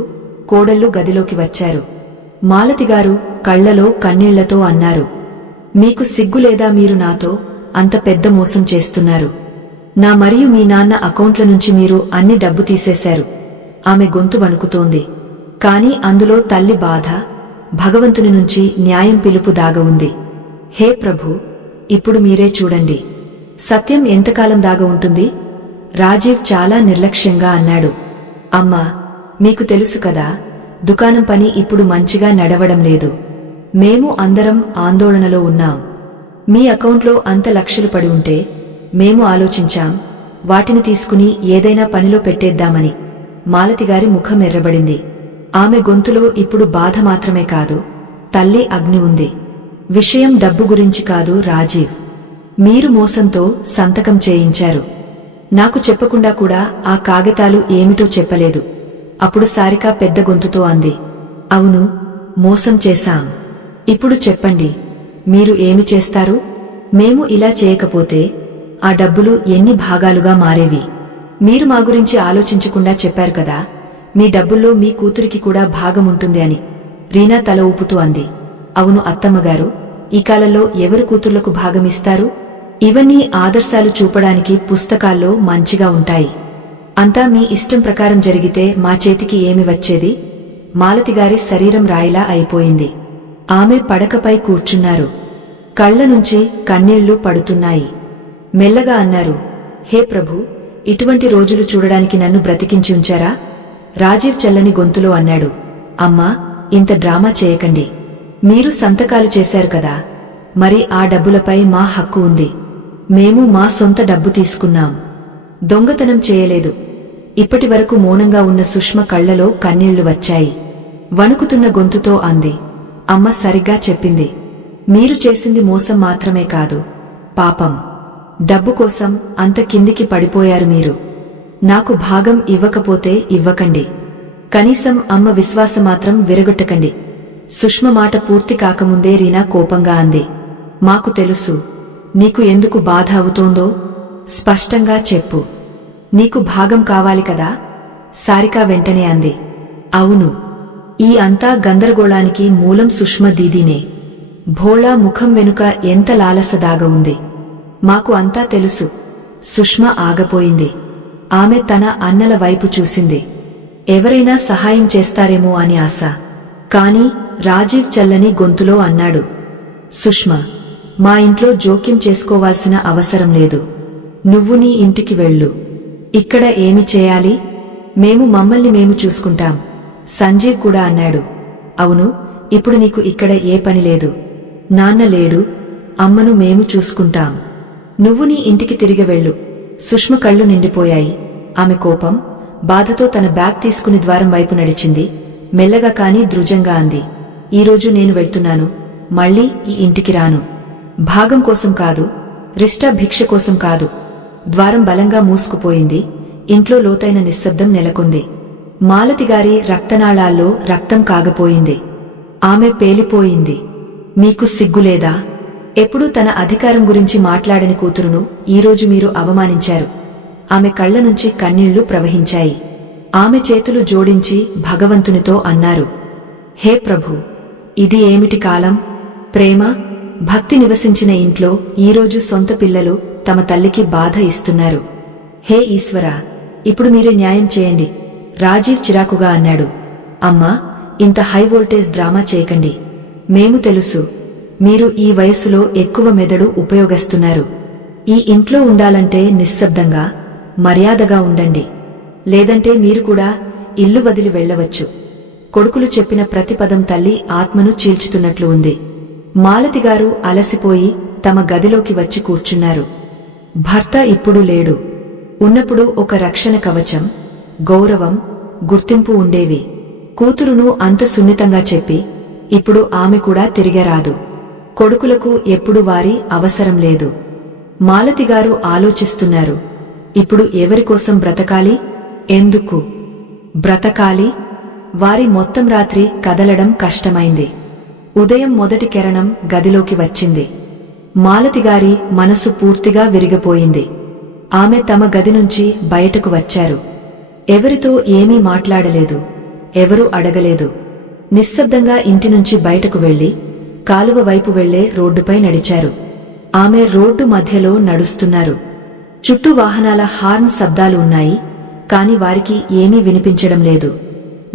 కోడళ్ళు గదిలోకి వచ్చారు. మాలతిగారు కళ్లలో కన్నీళ్లతో అన్నారు, మీకు సిగ్గులేదా? మీరు నాతో అంత పెద్ద మోసం చేస్తున్నారు. నా మరియు మీ నాన్న అకౌంట్ల నుంచి మీరు అన్ని డబ్బు తీసేశారు. ఆమె గొంతు వణుకుతోంది. కాని అందులో తల్లి బాధ, భగవంతుని నుంచి న్యాయం పిలుపు దాగ ఉంది. హే ప్రభూ, ఇప్పుడు మీరే చూడండి. సత్యం ఎంతకాలం దాగ ఉంటుంది? రాజీవ్ చాలా నిర్లక్ష్యంగా అన్నాడు. అమ్మా, మీకు తెలుసు కదా, దుకాణం పని ఇప్పుడు మంచిగా నడవడం లేదు. మేము అందరం ఆందోళనలో ఉన్నాం. మీ అకౌంట్లో అంత లక్షలు పడి ఉంటే మేము ఆలోచించాం, వాటిని తీసుకుని ఏదైనా పనిలో పెట్టేద్దామని. మాలతిగారి ముఖం ఎర్రబడింది. ఆమె గొంతులో ఇప్పుడు బాధ మాత్రమే కాదు, తల్లి అగ్ని ఉంది. విషయం డబ్బు గురించి కాదు రాజీవ్. మీరు మోసంతో సంతకం చేయించారు. నాకు చెప్పకుండా కూడా ఆ కాగితాలు ఏమిటో చెప్పలేదు. అప్పుడు సారిక పెద్ద గొంతుతో అంది, అవును, మోసం చేశాం. ఇప్పుడు చెప్పండి, మీరు ఏమి చేస్తారు? మేము ఇలా చేయకపోతే ఆ డబ్బులు ఎన్ని భాగాలుగా మారేవి? మీరు మా గురించి ఆలోచించకుండా చెప్పారు కదా, మీ డబ్బుల్లో మీ కూతురికి కూడా భాగముంటుంది అని. రీనా తల ఊపుతూ అంది. అవును అత్తమ్మగారు, ఈ కాలంలో ఎవరు కూతుర్లకు భాగమిస్తారు? ఇవన్నీ ఆదర్శాలు చూపడానికి పుస్తకాల్లో మంచిగా ఉంటాయి. అంతా మీ ఇష్టం ప్రకారం జరిగితే మా చేతికి ఏమి వచ్చేది? మాలతిగారి శరీరం రాయిలా అయిపోయింది. ఆమె పడకపై కూర్చున్నారు. కళ్ల నుంచి కన్నీళ్లు పడుతున్నాయి. మెల్లగా అన్నారు, హే ప్రభూ, ఇటువంటి రోజులు చూడడానికి నన్ను బ్రతికించి ఉంచారా? రాజీవ్ చల్లని గొంతులో అన్నాడు, అమ్మా, ఇంత డ్రామా చేయకండి. మీరు సంతకాలు చేశారు కదా, మరి ఆ డబ్బులపై మా హక్కు ఉంది. మేము మా సొంత డబ్బు తీసుకున్నాం. దొంగతనం చేయలేదు. ఇప్పటివరకు మౌనంగా ఉన్న సుష్మ కళ్లలో కన్నీళ్లు వచ్చాయి. వణుకుతున్న గొంతుతో అంది, అమ్మ సరిగ్గా చెప్పింది. మీరు చేసింది మోసం మాత్రమే కాదు, పాపం. డబ్బు కోసం అంత కిందికి పడిపోయారు మీరు. నాకు భాగం ఇవ్వకపోతే ఇవ్వకండి. కనీసం అమ్మ విశ్వాసమాత్రం విరగొట్టకండి. సుష్మ మాట పూర్తి కాకముందే రీనా కోపంగా అంది, మాకు తెలుసు నీకు ఎందుకు బాధ అవుతోందో. స్పష్టంగా చెప్పు. నీకు భాగం కావాలి కదా? సారిక వెంటనే అంది, అవును. ఈ అంతా గందరగోళానికి మూలం సుష్మ దీదీనే. భోళా ముఖం వెనుక ఎంత లాలస దాగ ఉంది. మాకు అంతా తెలుసు. సుష్మ ఆగపోయింది. ఆమె తన అన్నల వైపు చూసింది. ఎవరైనా సహాయం చేస్తారేమో అని ఆశ. కాని రాజీవ్ చల్లని గొంతులో అన్నాడు, సుష్మ, మా ఇంట్లో జోక్యం చేసుకోవాల్సిన అవసరం లేదు. నువ్వు నీ ఇంటికి వెళ్ళు. ఇక్కడ ఏమి చేయాలి? మమ్మల్ని మేము చూసుకుంటాం. సంజీవ్ కూడా అన్నాడు. అవును, ఇప్పుడు నీకు ఇక్కడ ఏ పని లేదు. నాన్న లేడు, అమ్మను మేము చూసుకుంటాం. నువ్వు నీ ఇంటికి తిరిగి వెళ్ళు. సుష్మ కళ్ళు నిండిపోయాయి. ఆమె కోపం, బాధతో తన బ్యాగ్ తీసుకుని ద్వారం వైపు నడిచింది. మెల్లగా కాని దృఢంగా అంది, ఈరోజు నేను వెళ్తున్నాను. మళ్ళీ ఈ ఇంటికి రాను. భాగం కోసం కాదు, రిష్టా భిక్ష కోసం కాదు. ద్వారం బలంగా మూసుకుపోయింది. ఇంట్లో లోతైన నిశ్శబ్దం నెలకొంది. మాలతిగారి రక్తనాళాల్లో రక్తం కాగపోయింది. ఆమె పేలిపోయింది. మీకు సిగ్గులేదా? ఎప్పుడూ తన అధికారం గురించి మాట్లాడని కూతురును ఈరోజు మీరు అవమానించారు. ఆమె కళ్ల నుంచి కన్నీళ్లు ప్రవహించాయి. ఆమె చేతులు జోడించి భగవంతునితో అన్నారు, హే ప్రభూ, ఇది ఏమిటి కాలం? ప్రేమ, భక్తి నివసించిన ఇంట్లో ఈరోజు సొంత పిల్లలు తమ తల్లికి బాధ ఇస్తున్నారు. హే ఈశ్వరా, ఇప్పుడు మీరే న్యాయం చేయండి. రాజీవ్ చిరాకుగా అన్నాడు, అమ్మా, ఇంత హై వోల్టేజ్ డ్రామా చేయకండి. మేము తెలుసు, మీరు ఈ వయస్సులో ఎక్కువ మెదడు ఉపయోగిస్తున్నారు. ఈ ఇంట్లో ఉండాలంటే నిశ్శబ్దంగా, మర్యాదగా ఉండండి. లేదంటే మీరు కూడా ఇల్లు వదిలి వెళ్లవచ్చు. కొడుకులు చెప్పిన ప్రతి పదం తల్లి ఆత్మను చీల్చుతున్నట్లు ఉంది. మాలతిగారు అలసిపోయి తమ గదిలోకి వచ్చి కూర్చున్నారు. భర్త ఇప్పుడు లేడు. ఉన్నప్పుడు ఒక రక్షణ కవచం, గౌరవం, గుర్తింపు ఉండేవి. కూతురును అంత సున్నితంగా చెప్పి ఇప్పుడు ఆమె కూడా తిరిగరాదు. కొడుకులకు ఎప్పుడు వారి అవసరం లేదు. మాలతిగారు ఆలోచిస్తున్నారు, ఇప్పుడు ఎవరికోసం బ్రతకాలి? ఎందుకు బ్రతకాలి? వారి మొత్తం రాత్రి కదలడం కష్టమైంది. ఉదయం మొదటి కిరణం గదిలోకి వచ్చింది. మాలతిగారి మనసు పూర్తిగా విరిగిపోయింది. ఆమె తమ గది నుంచి బయటకు వచ్చారు. ఎవరితో ఏమీ మాట్లాడలేదు, ఎవరూ అడగలేదు. నిశ్శబ్దంగా ఇంటి నుంచి బయటకు వెళ్లి కాలువ వైపు వెళ్లే రోడ్డుపై నడిచారు. ఆమె రోడ్డు మధ్యలో నడుస్తున్నారు. చుట్టూ వాహనాల హార్న్ శబ్దాలు ఉన్నాయి, కాని వారికి ఏమీ వినిపించడం లేదు.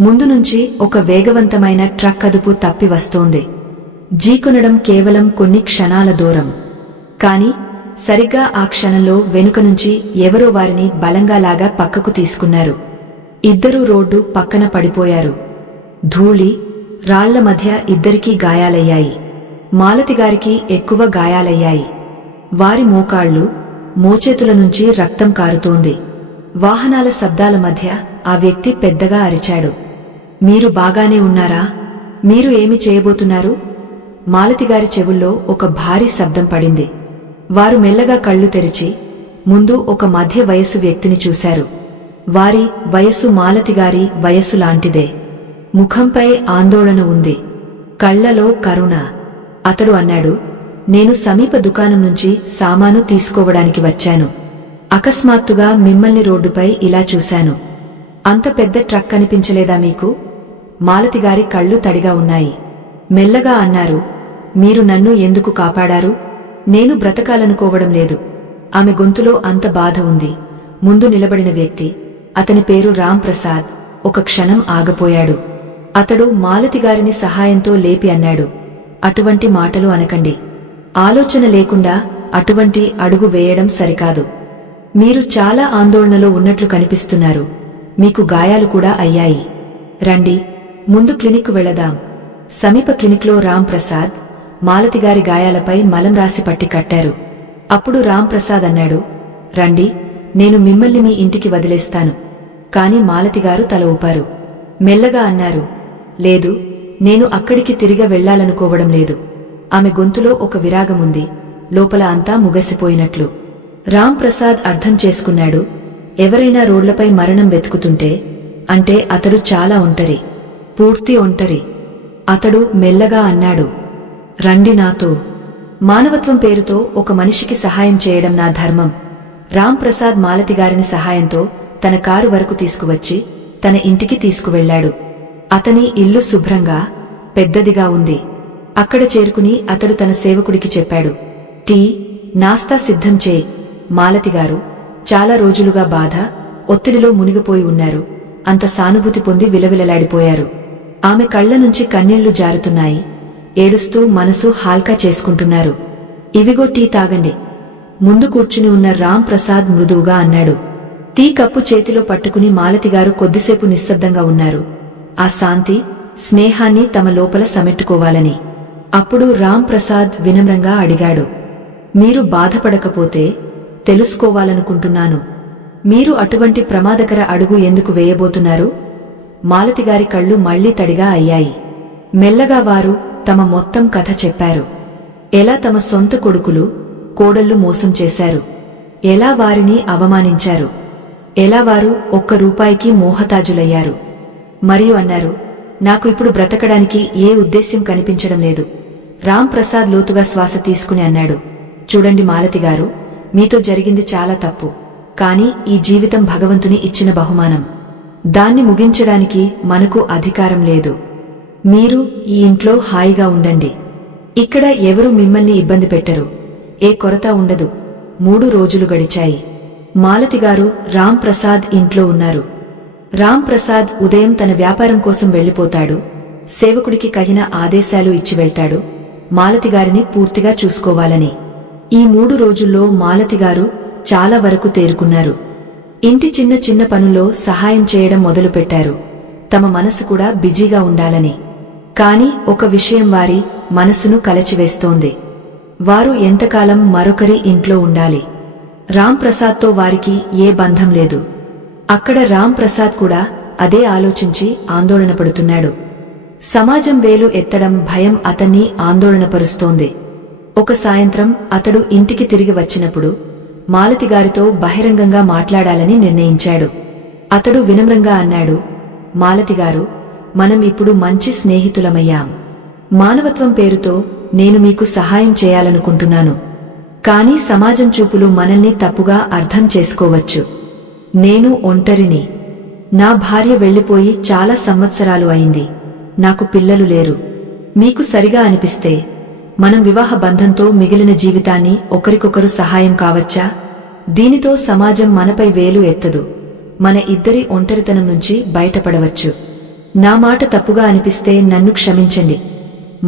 ముందు నుంచి ఒక వేగవంతమైన ట్రక్ అదుపు తప్పి వస్తోంది. జీకొనడం కేవలం కొన్ని క్షణాల దూరం. కాని సరిగ్గా ఆ క్షణంలో వెనుక నుంచి ఎవరో వారిని బలంగా లాగా పక్కకు తీసుకున్నారు. ఇద్దరూ రోడ్డు పక్కన పడిపోయారు. ధూళి, రాళ్ల మధ్య ఇద్దరికీ గాయాలయ్యాయి. మాలతిగారికి ఎక్కువ గాయాలయ్యాయి. వారి మోకాళ్లు, మోచేతుల నుంచి రక్తం కారుతోంది. వాహనాల శబ్దాల మధ్య ఆ వ్యక్తి పెద్దగా అరిచాడు, మీరు బాగానే ఉన్నారా? మీరు ఏమి చేయబోతున్నారు? మాలతిగారి చెవుల్లో ఒక భారీ శబ్దం పడింది. వారు మెల్లగా కళ్ళు తెరిచి ముందు ఒక మధ్య వయస్సు వ్యక్తిని చూశారు. వారి వయస్సు మాలతిగారి వయస్సు లాంటిదే. ముఖంపై ఆందోళన ఉంది, కళ్లలో కరుణ. అతడు అన్నాడు, నేను సమీప దుకాణం నుంచి సామాను తీసుకోవడానికి వచ్చాను. అకస్మాత్తుగా మిమ్మల్ని రోడ్డుపై ఇలా చూశాను. అంత పెద్ద ట్రక్ కనిపించలేదా మీకు? మాలతిగారి కళ్ళు తడిగా ఉన్నాయి. మెల్లగా అన్నారు, మీరు నన్ను ఎందుకు కాపాడారు? నేను బ్రతకాలనుకోవడం లేదు. ఆమె గొంతులో అంత బాధ ఉంది. ముందు నిలబడిన వ్యక్తి, అతని పేరు రామ్ ప్రసాద్, ఒక క్షణం ఆగపోయాడు. అతడు మాలతిగారిని సహాయంతో లేపి అన్నాడు, అటువంటి మాటలు అనకండి. ఆలోచన లేకుండా అటువంటి అడుగు వేయడం సరికాదు. మీరు చాలా ఆందోళనలో ఉన్నట్లు కనిపిస్తున్నారు. మీకు గాయాలు కూడా అయ్యాయి. రండి, ముందు క్లినిక్కు వెళదాం. సమీప క్లినిక్లో రామ్ ప్రసాద్ మాలతిగారి గాయాలపై మలం రాసి పట్టి కట్టారు. అప్పుడు రామ్ ప్రసాద్ అన్నాడు, రండి, నేను మిమ్మల్ని మీ ఇంటికి వదిలేస్తాను. కాని మాలతిగారు తల ఊపారు. మెల్లగా అన్నారు, లేదు, నేను అక్కడికి తిరిగి వెళ్లాలనుకోవడం లేదు. ఆమె గొంతులో ఒక విరాగముంది, లోపల అంతా ముగసిపోయినట్లు. రాంప్రసాద్ అర్థం చేసుకున్నాడు, ఎవరైనా రోడ్లపై మరణం వెతుకుతుంటే అంటే అతడు చాలా ఒంటరి, పూర్తి ఒంటరి. అతడు మెల్లగా అన్నాడు, రండి నాతో. మానవత్వం పేరుతో ఒక మనిషికి సహాయం చేయడం నా ధర్మం. రాంప్రసాద్ మాలతిగారిని సహాయంతో తన కారు వరకు తీసుకువచ్చి తన ఇంటికి తీసుకువెళ్లాడు. అతని ఇల్లు శుభ్రంగా, పెద్దదిగా ఉంది. అక్కడ చేరుకుని అతడు తన సేవకుడికి చెప్పాడు, టీ, నాస్తా సిద్ధం చేయి. మాలతిగారు చాలా రోజులుగా బాధ, ఒత్తిడిలో మునిగిపోయి ఉన్నారు. అంత సానుభూతి పొంది విలవిలలాడిపోయారు. ఆమె కళ్ల నుంచి కన్నీళ్లు జారుతున్నాయి. ఏడుస్తూ మనసు హాల్కా చేసుకుంటున్నారు. ఇవిగో టీ తాగండి. ముందు కూర్చుని ఉన్న రాంప్రసాద్ మృదువుగా అన్నాడు. టీ కప్పు చేతిలో పట్టుకుని మాలతిగారు కొద్దిసేపు నిశ్శబ్దంగా ఉన్నారు. ఆ శాంతి, స్నేహాన్ని తమ లోపల సమెట్టుకోవాలని. అప్పుడు రాంప్రసాద్ వినమ్రంగా అడిగాడు, మీరు బాధపడకపోతే తెలుసుకోవాలనుకుంటున్నాను. మీరు అటువంటి ప్రమాదకర అడుగు ఎందుకు వేయబోతున్నారు? మాలతిగారి కళ్ళు మళ్లీ తడిగా అయ్యాయి. మెల్లగా వారు తమ మొత్తం కథ చెప్పారు. ఎలా తమ సొంత కొడుకులు, కోడళ్లు మోసం చేశారు, ఎలా వారిని అవమానించారు, ఎలా వారు ₹1 మోహతాజులయ్యారు. మరియు అన్నారు, నాకు ఇప్పుడు బ్రతకడానికి ఏ ఉద్దేశ్యం కనిపించడం లేదు. రాంప్రసాద్ లోతుగా శ్వాస తీసుకుని అన్నాడు, చూడండి మాలతిగారు, మీతో జరిగింది చాలా తప్పు. కాని ఈ జీవితం భగవంతుని ఇచ్చిన బహుమానం. దాన్ని ముగించడానికి మనకు అధికారం లేదు. మీరు ఈ ఇంట్లో హాయిగా ఉండండి. ఇక్కడ ఎవరూ మిమ్మల్ని ఇబ్బంది పెట్టరు. ఏ కొరత ఉండదు. 3 రోజులు గడిచాయి. మాలతిగారు రాంప్రసాద్ ఇంట్లో ఉన్నారు. రాంప్రసాద్ ఉదయం తన వ్యాపారం కోసం వెళ్లిపోతాడు. సేవకుడికి కఠిన ఆదేశాలు ఇచ్చి వెళ్తాడు, మాలతిగారిని పూర్తిగా చూసుకోవాలని. ఈ 3 రోజుల్లో మాలతిగారు చాలా వరకు తేరుకున్నారు. ఇంటి చిన్న చిన్న పనుల్లో సహాయం చేయడం మొదలుపెట్టారు. తమ మనసు కూడా బిజీగా ఉండాలని. కాని ఒక విషయం వారి మనసును కలచివేస్తోంది. వారు ఎంతకాలం మరొకరి ఇంట్లో ఉండాలి? రాంప్రసాద్తో వారికి ఏ బంధం లేదు. అక్కడ రాంప్రసాద్ కూడా అదే ఆలోచించి ఆందోళన పడుతున్నాడు. సమాజం వేలు ఎత్తడం భయం అతన్ని ఆందోళనపరుస్తోంది. ఒక సాయంత్రం అతడు ఇంటికి తిరిగి వచ్చినప్పుడు మాలతిగారితో బహిరంగంగా మాట్లాడాలని నిర్ణయించాడు. అతడు వినమ్రంగా అన్నాడు, మాలతిగారు, మనం ఇప్పుడు మంచి స్నేహితులమయ్యాం. మానవత్వం పేరుతో నేను మీకు సహాయం చేయాలనుకుంటున్నాను. కాని సమాజం చూపులు మనల్ని తప్పుగా అర్థం చేసుకోవచ్చు. నేను ఒంటరిని. నా భార్య వెళ్లిపోయి చాలా సంవత్సరాలు అయింది. నాకు పిల్లలు లేరు. మీకు సరిగా అనిపిస్తే మనం వివాహ బంధంతో మిగిలిన జీవితాన్ని ఒకరికొకరు సహాయం కావచ్చా? దీనితో సమాజం మనపై వేలు ఎత్తదు. మన ఇద్దరి ఒంటరితనం నుంచి బయటపడవచ్చు. నా మాట తప్పుగా అనిపిస్తే నన్ను క్షమించండి.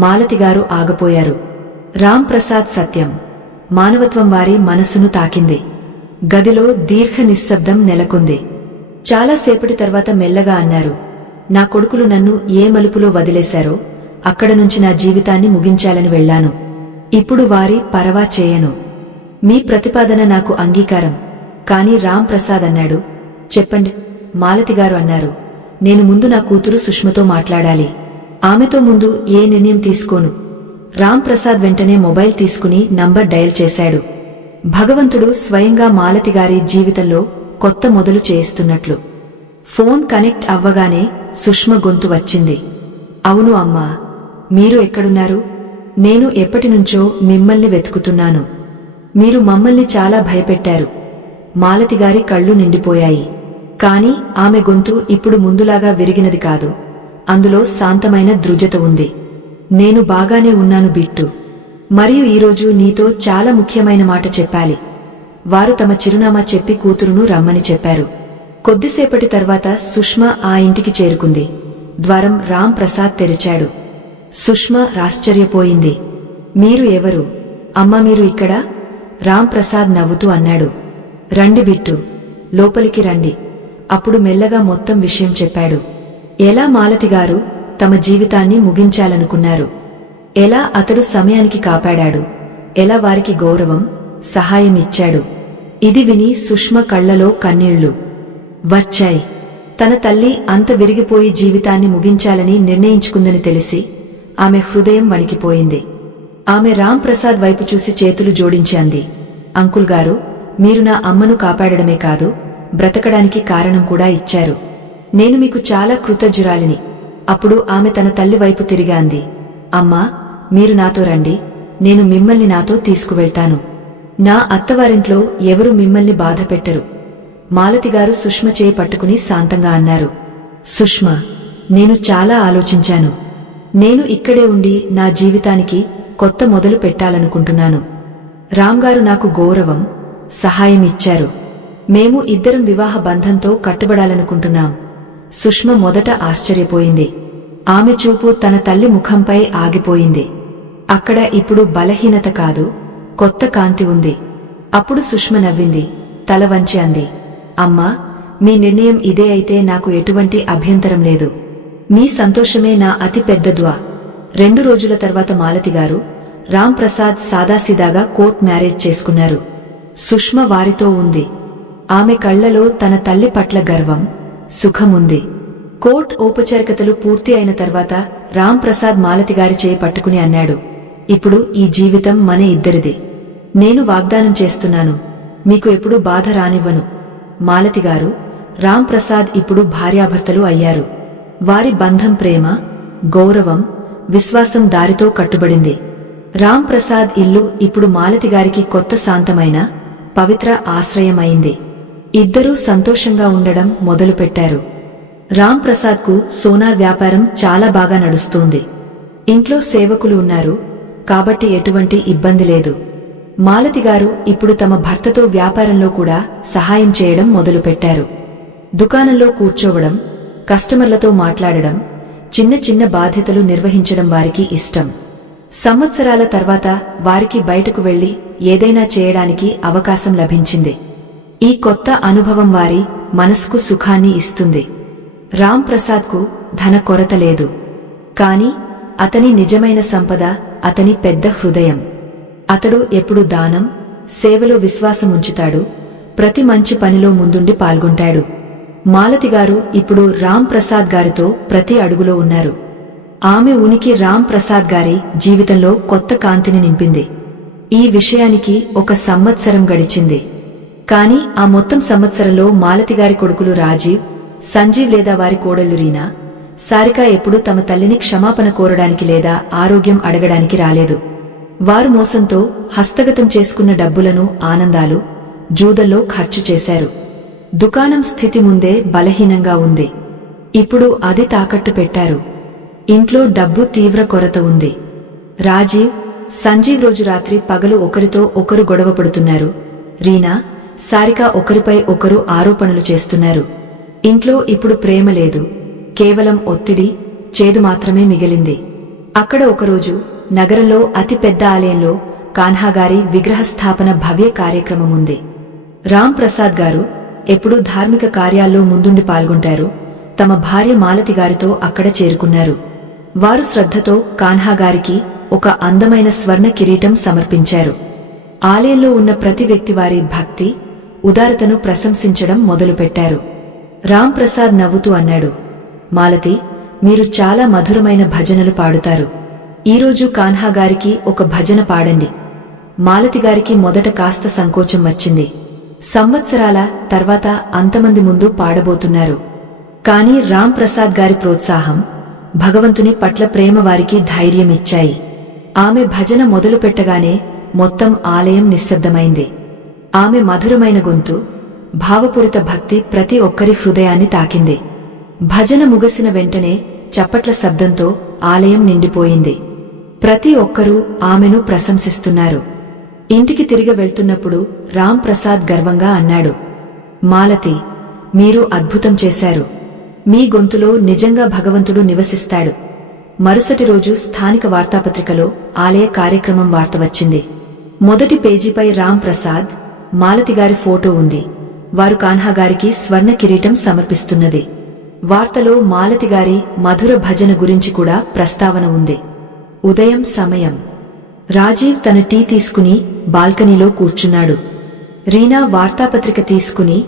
మాలతిగారు ఆగపోయారు. రాంప్రసాద్ సత్యం, మానవత్వం వారి మనసును తాకింది. గదిలో దీర్ఘ నిశ్శబ్దం నెలకొంది. చాలాసేపటి తర్వాత మెల్లగా అన్నారు, నా కొడుకులు నన్ను ఏ మలుపులో వదిలేశారో అక్కడ నుంచి నా జీవితాన్ని ముగించాలని వెళ్లాను. ఇప్పుడు వారి పరవా చేయను. మీ ప్రతిపాదన నాకు అంగీకారం. కాని రాంప్రసాద్ అన్నాడు, చెప్పండి. మాలతిగారు అన్నారు, నేను ముందు నా కూతురు సుష్మతో మాట్లాడాలి. ఆమెతో ముందు ఏ నిర్ణయం తీసుకోను. రాంప్రసాద్ వెంటనే మొబైల్ తీసుకుని నంబర్ డయల్ చేశాడు. భగవంతుడు స్వయంగా మాలతిగారి జీవితంలో కొత్త మొదలు చేయిస్తున్నట్లు. ఫోన్ కనెక్ట్ అవ్వగానే సుష్మ గొంతు వచ్చింది. అవును అమ్మా, మీరు ఎక్కడున్నారు? నేను ఎప్పటినుంచో మిమ్మల్ని వెతుకుతున్నాను. మీరు మమ్మల్ని చాలా భయపెట్టారు. మాలతిగారి కళ్ళు నిండిపోయాయి. కాని ఆమె గొంతు ఇప్పుడు ముందులాగా విరిగినది కాదు. అందులో శాంతమైన దృఢత ఉంది. నేను బాగానే ఉన్నాను బిట్టు. మరియు ఈరోజు నీతో చాలా ముఖ్యమైన మాట చెప్పాలి. వారు తమ చిరునామా చెప్పి కూతురును రమ్మని చెప్పారు. కొద్దిసేపటి తర్వాత సుష్మ ఆ ఇంటికి చేరుకుంది. ద్వారం రాంప్రసాద్ తెరిచాడు. సుష్మ ఆశ్చర్యపోయింది. మీరు ఎవరు? అమ్మ, మీరు ఇక్కడ? రాంప్రసాద్ నవ్వుతూ అన్నాడు, రండి బిట్టు, లోపలికి రండి. అప్పుడు మెల్లగా మొత్తం విషయం చెప్పాడు. ఎలా మాలతిగారు తమ జీవితాన్ని ముగించాలనుకున్నారు, ఎలా అతడు సమయానికి కాపాడాడు, ఎలా వారికి గౌరవం, సహాయం ఇచ్చాడు. ఇది విని సుష్మ కళ్లలో కన్నీళ్లు వచ్చాయి. తన తల్లి అంత విరిగిపోయి జీవితాన్ని ముగించాలని నిర్ణయించుకుందని తెలిసి ఆమె హృదయం వణికిపోయింది. ఆమె రామ్ ప్రసాద్ వైపు చూసి చేతులు జోడించి అంది, అంకుల్ గారు, మీరు నా అమ్మను కాపాడడమే కాదు, బ్రతకడానికి కారణం కూడా ఇచ్చారు. నేను మీకు చాలా కృతజ్ఞురాలిని. అప్పుడు ఆమె తన తల్లి వైపు తిరిగి అంది, అమ్మా, మీరు నాతో రండి, నేను మిమ్మల్ని నాతో తీసుకువెళ్తాను. నా అత్తవారింట్లో ఎవరు మిమ్మల్ని బాధ పెట్టరు. మాలతిగారు సుష్మ చేయి పట్టుకుని శాంతంగా అన్నారు. సుష్మ, నేను చాలా ఆలోచించాను. నేను ఇక్కడే ఉండి నా జీవితానికి కొత్త మొదలు పెట్టాలనుకుంటున్నాను. రామ్గారు నాకు గౌరవం, సహాయం ఇచ్చారు. మేము ఇద్దరం వివాహ బంధంతో కట్టుబడాలనుకుంటున్నాం. సుష్మ మొదట ఆశ్చర్యపోయింది. ఆమె చూపు తన తల్లి ముఖంపై ఆగిపోయింది. అక్కడ ఇప్పుడు బలహీనత కాదు, కొత్త కాంతి ఉంది. అప్పుడు సుష్మ నవ్వింది, తల వంచి అంది, అమ్మా, మీ నిర్ణయం ఇదే అయితే నాకు ఎటువంటి అభ్యంతరం లేదు. మీ సంతోషమే నా అతి పెద్ద దుఆ. 2 రోజుల తర్వాత మాలతిగారు, రామ్ ప్రసాద్ సాదాసీదాగా కోర్ట్ మ్యారేజ్ చేసుకున్నారు. సుష్మ వారితో ఉంది. ఆమె కళ్లలో తన తల్లి పట్ల గర్వం, సుఖముంది. కోర్ట్ ఔపచారికతలు పూర్తి అయిన తర్వాత రామ్ ప్రసాద్ మాలతిగారి చేయి పట్టుకుని అన్నాడు, ఇప్పుడు ఈ జీవితం మన ఇద్దరిది. నేను వాగ్దానం చేస్తున్నాను, మీకు ఎప్పుడూ బాధ రానివ్వను. మాలతిగారు, రామ్ ప్రసాద్ ఇప్పుడు భార్యాభర్తలు అయ్యారు. వారి బంధం ప్రేమ, గౌరవం, విశ్వాసం దారితో కట్టుబడింది. రామ్ ప్రసాద్ ఇల్లు ఇప్పుడు మాలతిగారికి కొత్త శాంతమైన, పవిత్ర ఆశ్రయం అయింది. ఇద్దరూ సంతోషంగా ఉండడం మొదలుపెట్టారు. రామ్ ప్రసాద్కు సోనార్ వ్యాపారం చాలా బాగా నడుస్తోంది. ఇంట్లో సేవకులు ఉన్నారు కాబట్టి ఎటువంటి ఇబ్బంది లేదు. మాలతిగారు ఇప్పుడు తమ భర్తతో వ్యాపారంలో కూడా సహాయం చేయడం మొదలుపెట్టారు. దుకాణంలో కూర్చోవడం, కస్టమర్లతో మాట్లాడడం, చిన్న చిన్న బాధ్యతలు నిర్వహించడం వారికి ఇష్టం. సంవత్సరాల తర్వాత వారికి బయటకు వెళ్లి ఏదైనా చేయడానికి అవకాశం లభించింది. ఈ కొత్త అనుభవం వారి మనసుకు సుఖాన్ని ఇస్తుంది. రామ్ ప్రసాద్కు ధన కొరత లేదు. కాని అతని నిజమైన సంపద అతని పెద్ద హృదయం. అతడు ఎప్పుడు దానం, సేవలో విశ్వాసముంచుతాడు, ప్రతి మంచి పనిలో ముందుండి పాల్గొంటాడు. మాలతిగారు ఇప్పుడు రామ్ ప్రసాద్ గారితో ప్రతి అడుగులో ఉన్నారు. ఆమె ఉనికి రామ్ ప్రసాద్ గారి జీవితంలో కొత్త కాంతిని నింపింది. ఈ విషయానికి 1 సంవత్సరం గడిచింది. కాని ఆ మొత్తం సంవత్సరంలో మాలతిగారి కొడుకులు రాజీవ్, సంజీవ్ లేదా వారి కోడళ్లు రీనా, సారిక ఎప్పుడూ తమ తల్లిని క్షమాపణ కోరడానికి లేదా ఆరోగ్యం అడగడానికి రాలేదు. వారు మోసంతో హస్తగతం చేసుకున్న డబ్బులను ఆనందాలు, జూదల్లో ఖర్చు చేశారు. దుకాణం స్థితి ముందే బలహీనంగా ఉంది. ఇప్పుడు అది తాకట్టు పెట్టారు. ఇంట్లో డబ్బు తీవ్ర కొరత ఉంది. రాజీవ్, సంజీవ్ రోజు రాత్రి పగలు ఒకరితో ఒకరు గొడవ పడుతున్నారు. రీనా, సారిక ఒకరిపై ఒకరు ఆరోపణలు చేస్తున్నారు. ఇంట్లో ఇప్పుడు ప్రేమ లేదు, కేవలం ఒత్తిడి, చేదు మాత్రమే మిగిలింది. అక్కడ ఒకరోజు నగరంలో అతి పెద్ద ఆలయంలో కాన్హాగారి విగ్రహస్థాపన భవ్య కార్యక్రమముంది. రామ్ ప్రసాద్ గారు ఎప్పుడూ ధార్మిక కార్యాల్లో ముందుండి పాల్గొంటారు. తమ భార్య మాలతిగారితో అక్కడ చేరుకున్నారు. వారు శ్రద్ధతో కాన్హాగారికి ఒక అందమైన స్వర్ణ కిరీటం సమర్పించారు. ఆలయంలో ఉన్న ప్రతి వ్యక్తి వారి భక్తి, ఉదారతను ప్రశంసించడం మొదలుపెట్టారు. రామ్ ప్రసాద్ నవ్వుతూ అన్నాడు, మాలతి, మీరు చాలా మధురమైన భజనలు పాడుతారు. ఈరోజు కాన్హాగారికి ఒక భజన పాడండి. మాలతిగారికి మొదట కాస్త సంకోచం వచ్చింది. సంవత్సరాల తర్వాత అంతమంది ముందు పాడబోతున్నారు. కాని రామ్ ప్రసాద్ గారి ప్రోత్సాహం, భగవంతుని పట్ల ప్రేమ వారికి ధైర్యమిచ్చాయి. ఆమె భజన మొదలుపెట్టగానే మొత్తం ఆలయం నిశ్శబ్దమైంది. ఆమె మధురమైన గొంతు, భావపూరిత భక్తి ప్రతి ఒక్కరి హృదయాన్ని తాకింది. భజన ముగిసిన వెంటనే చప్పట్ల శబ్దంతో ఆలయం నిండిపోయింది. ప్రతి ఒక్కరూ ఆమెను ప్రశంసిస్తున్నారు. ఇంటికి తిరిగి వెళ్తున్నప్పుడు రామ్ ప్రసాద్ గర్వంగా అన్నాడు, మాలతి, మీరు అద్భుతం చేశారు. మీ గొంతులో నిజంగా భగవంతుడు నివసిస్తాడు. మరుసటి రోజు స్థానిక వార్తాపత్రికలో ఆలయ కార్యక్రమం వార్త వచ్చింది. మొదటి పేజీపై రామ్ ప్రసాద్, మాలతిగారి ఫోటో ఉంది. వారు కాన్హాగారికి స్వర్ణ కిరీటం సమర్పిస్తున్నది. వార్తలో మాలతిగారి మధుర భజన గురించి కూడా ప్రస్తావన ఉంది. ఉదయం సమయం. రాజీవ్ తన టీ తీసుకుని బాల్కనీలో కూర్చున్నాడు. రీనా వార్తాపత్రిక తీసుకుని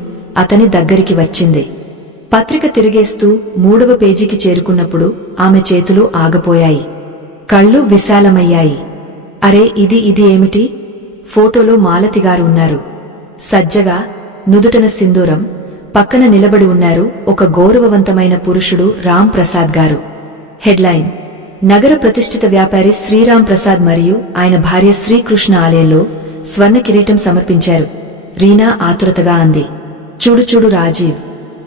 అతని దగ్గరికి వచ్చింది. పత్రిక తిరిగేస్తూ 3వ పేజీకి చేరుకున్నప్పుడు ఆమె చేతులు ఆగపోయాయి. కళ్ళు విశాలమయ్యాయి. అరే ఇది ఏమిటి? ఫోటోలో మాలతిగారు ఉన్నారు. సజ్జగా, నుదుటన సింధూరం, పక్కన నిలబడి ఉన్నారు ఒక గౌరవవంతమైన పురుషుడు, రామ్ ప్రసాద్ గారు. హెడ్లైన్: నగర ప్రతిష్ఠిత వ్యాపారి శ్రీరామ్ ప్రసాద్ మరియు ఆయన భార్య శ్రీకృష్ణ ఆలయంలో స్వర్ణ కిరీటం సమర్పించారు. రీనా ఆతురతగా అంది. చూడు రాజీవ్,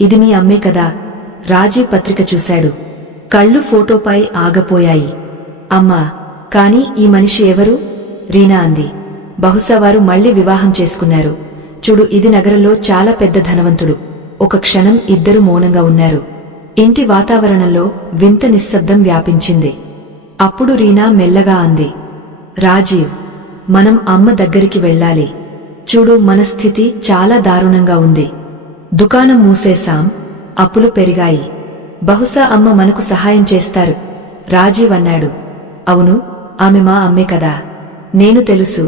ఇది మీ అమ్మే కదా? రాజీవ్ పత్రిక చూశాడు. కళ్ళు ఫోటోపై ఆగపోయాయి. అమ్మా, కాని ఈ మనిషి ఎవరు? రీనా అంది. బహుశా వారు మళ్లీ వివాహం చేసుకున్నారు. చూడు, ఇది నగరంలో చాలా పెద్ద ధనవంతుడు. ఒక క్షణం ఇద్దరు మౌనంగా ఉన్నారు. ఇంటి వాతావరణంలో వింత నిశ్శబ్దం వ్యాపించింది. అప్పుడు రీనా మెల్లగా అంది, రాజీవ్, మనం అమ్మ దగ్గరికి వెళ్ళాలి. చూడు, మన స్థితి చాలా దారుణంగా ఉంది. దుకాణం మూసేశాం, అప్పులు పెరిగాయి. బహుశా అమ్మ మనకు సహాయం చేస్తారు. రాజీవ్ అన్నాడు. అవును, ఆమె మా అమ్మే కదా. నేను తెలుసు.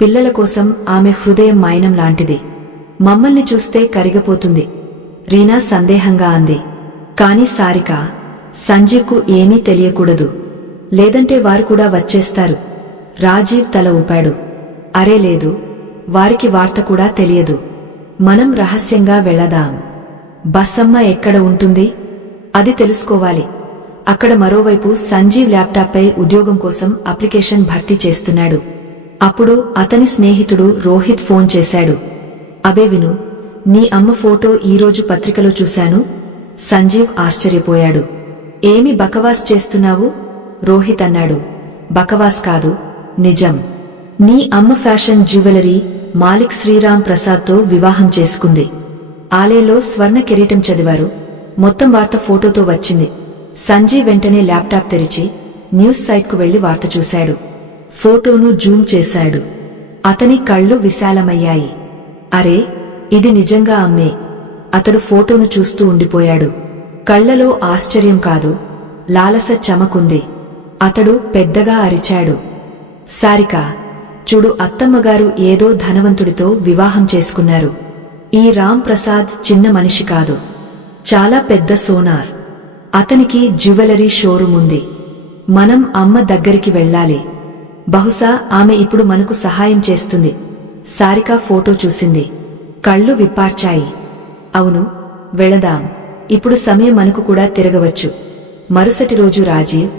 పిల్లల కోసం ఆమె హృదయం మైనం లాంటిది. మమ్మల్ని చూస్తే కరిగిపోతుంది. రీనా సందేహంగా అంది. కాని సారిక, సంజీవ్కు ఏమీ తెలియకూడదు. లేదంటే వారు కూడా వచ్చేస్తారు. రాజీవ్ తల ఊపాడు. అరే లేదు, వారికి వార్త కూడా తెలియదు. మనం రహస్యంగా వెళదాం. బస్సమ్మ ఎక్కడ ఉంటుంది? అది తెలుసుకోవాలి. అక్కడ మరోవైపు సంజీవ్ ల్యాప్టాప్పై ఉద్యోగం కోసం అప్లికేషన్ భర్తీ చేస్తున్నాడు. అప్పుడు అతని స్నేహితుడు రోహిత్ ఫోన్ చేశాడు. అబే విను, నీ అమ్మ ఫోటో ఈరోజు పత్రికలో చూశాను. సంజీవ్ ఆశ్చర్యపోయాడు. ఏమి బకవాస్ చేస్తున్నావు? రోహిత్ అన్నాడు. బకవాస్ కాదు, నిజం. నీ అమ్మ ఫ్యాషన్ జ్యువెలరీ మాలిక్ శ్రీరామ్ ప్రసాద్తో వివాహం చేసుకుంది. ఆలయంలో స్వర్ణ కిరీటం చదివారు. మొత్తం వార్త ఫోటోతో వచ్చింది. సంజీవ్ వెంటనే ల్యాప్టాప్ తెరిచి న్యూస్ సైట్కు వెళ్లి వార్త చూశాడు. ఫోటోను జూమ్ చేశాడు. అతని కళ్ళు విశాలమయ్యాయి. అరే, ఇది నిజంగా అమ్మే. అతడు ఫోటోను చూస్తూ ఉండిపోయాడు. కళ్లలో ఆశ్చర్యం కాదు, లాలస చమకుంది. అతడు పెద్దగా అరిచాడు. సారిక, చూడు, అత్తమ్మగారు ఏదో ధనవంతుడితో వివాహం చేసుకున్నారు. ఈ రామ్ ప్రసాద్ చిన్న మనిషి కాదు, చాలా పెద్ద సోనార్. అతనికి జ్యువెలరీ షోరూమ్ ఉంది. మనం అమ్మ దగ్గరికి వెళ్ళాలి. బహుశా ఆమె ఇప్పుడు మనకు సహాయం చేస్తుంది. సారిక ఫోటో చూసింది. కళ్ళు విప్పార్చాయి. అవును, వెళదాం. ఇప్పుడు సమయం మనకు కూడా తిరగవచ్చు. మరుసటి రోజు రాజీవ్,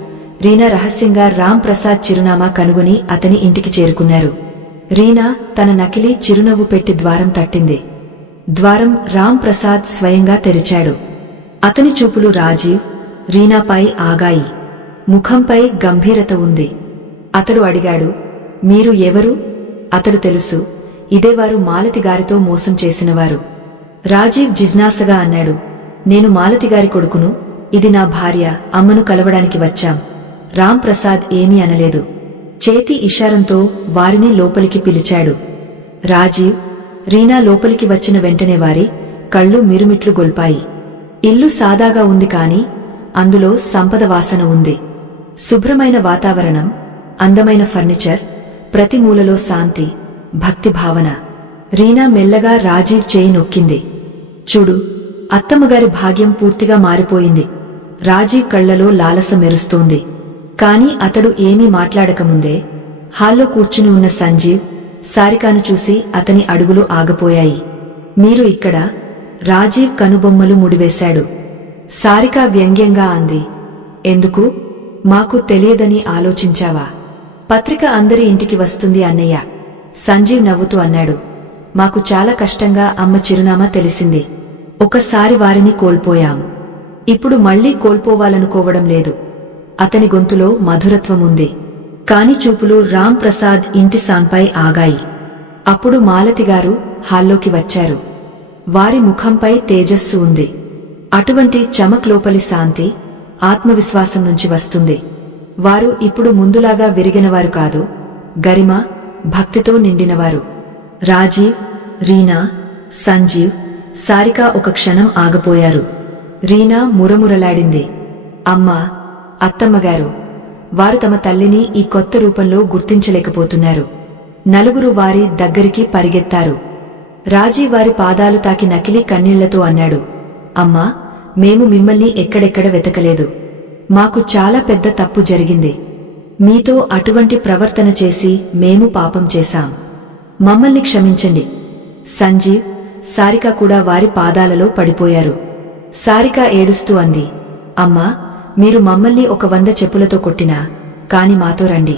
రీనా రహస్యంగా రామ్ ప్రసాద్ చిరునామా కనుగొని అతని ఇంటికి చేరుకున్నారు. రీనా తన నకిలీ చిరునవ్వు పెట్టి ద్వారం తట్టింది. ద్వారం రామ్ ప్రసాద్ స్వయంగా తెరిచాడు. అతని చూపులు రాజీవ్, రీనాపై ఆగాయి. ముఖంపై గంభీరత ఉంది. అతడు అడిగాడు, మీరు ఎవరు? అతడు తెలుసు, ఇదేవారు మాలతిగారితో మోసం చేసినవారు. రాజీవ్ జిజ్ఞాసగా అన్నాడు, నేను మాలతిగారి కొడుకును. ఇది నా భార్య. అమ్మను కలవడానికి వచ్చాం. రామ్ ప్రసాద్ ఏమీ అనలేదు. చేతి ఇషారంతో వారిని లోపలికి పిలిచాడు. రాజీవ్, రీనా లోపలికి వచ్చిన వెంటనే వారి కళ్ళు మిరుమిట్లు గొల్పాయి. ఇల్లు సాదాగా ఉంది కాని అందులో సంపద వాసన ఉంది. శుభ్రమైన వాతావరణం, అందమైన ఫర్నిచర్, ప్రతి మూలలో శాంతి, భక్తి భావన. రీనా మెల్లగా రాజీవ్ చేయి నొక్కింది. చూడు, అత్తమ్మగారి భాగ్యం పూర్తిగా మారిపోయింది. రాజీవ్ కళ్లలో లాలస మెరుస్తోంది. కాని అతడు ఏమీ మాట్లాడకముందే హాల్లో కూర్చుని ఉన్న సంజీవ్, సారికాను చూసి అతని అడుగులు ఆగపోయాయి. మీరు ఇక్కడ? రాజీవ్ కనుబొమ్మలు ముడివేశాడు. సారిక వ్యంగ్యంగా అంది. ఎందుకు? మాకు తెలియదని ఆలోచించావా? పత్రిక అందరి ఇంటికి వస్తుంది అన్నయ్య. సంజీవ్ నవ్వుతూ అన్నాడు. మాకు చాలా కష్టంగా అమ్మ చిరునామా తెలిసింది. ఒకసారి వారిని కోల్పోయాం. ఇప్పుడు మళ్లీ కోల్పోవాలనుకోవడం లేదు. అతని గొంతులో మధురత్వముంది. కాని చూపులు రామ్ ప్రసాద్ ఇంటి సాన్పై ఆగాయి. అప్పుడు మాలతిగారు హాల్లోకి వచ్చారు. వారి ముఖంపై తేజస్సు ఉంది. అటువంటి చమక్ లోపలి శాంతి, ఆత్మవిశ్వాసం నుంచి వస్తుంది. వారు ఇప్పుడు ముందులాగా విరిగినవారు కాదు, గరిమ, భక్తితో నిండినవారు. రాజీవ్, రీనా, సంజీవ్, సారిక ఒక క్షణం ఆగపోయారు. రీనా మురమురలాడింది. అమ్మా, అత్తమ్మగారు. వారు తమ తల్లిని ఈ కొత్త రూపంలో గుర్తించలేకపోతున్నారు. నలుగురు వారి దగ్గరికి పరిగెత్తారు. రాజీవ్ వారి పాదాలు తాకి నకిలీ కన్నీళ్లతో అన్నాడు, అమ్మా, మేము మిమ్మల్ని ఎక్కడెక్కడ వెతకలేదు. మాకు చాలా పెద్ద తప్పు జరిగింది. మీతో అటువంటి ప్రవర్తన చేసి మేము పాపం చేశాం. మమ్మల్ని క్షమించండి. సంజీవ్, సారిక కూడా వారి పాదాలలో పడిపోయారు. సారిక ఏడుస్తూ అంది, అమ్మా, మీరు మమ్మల్ని 100 చెప్పులతో కొట్టినా కాని మాతో రండి.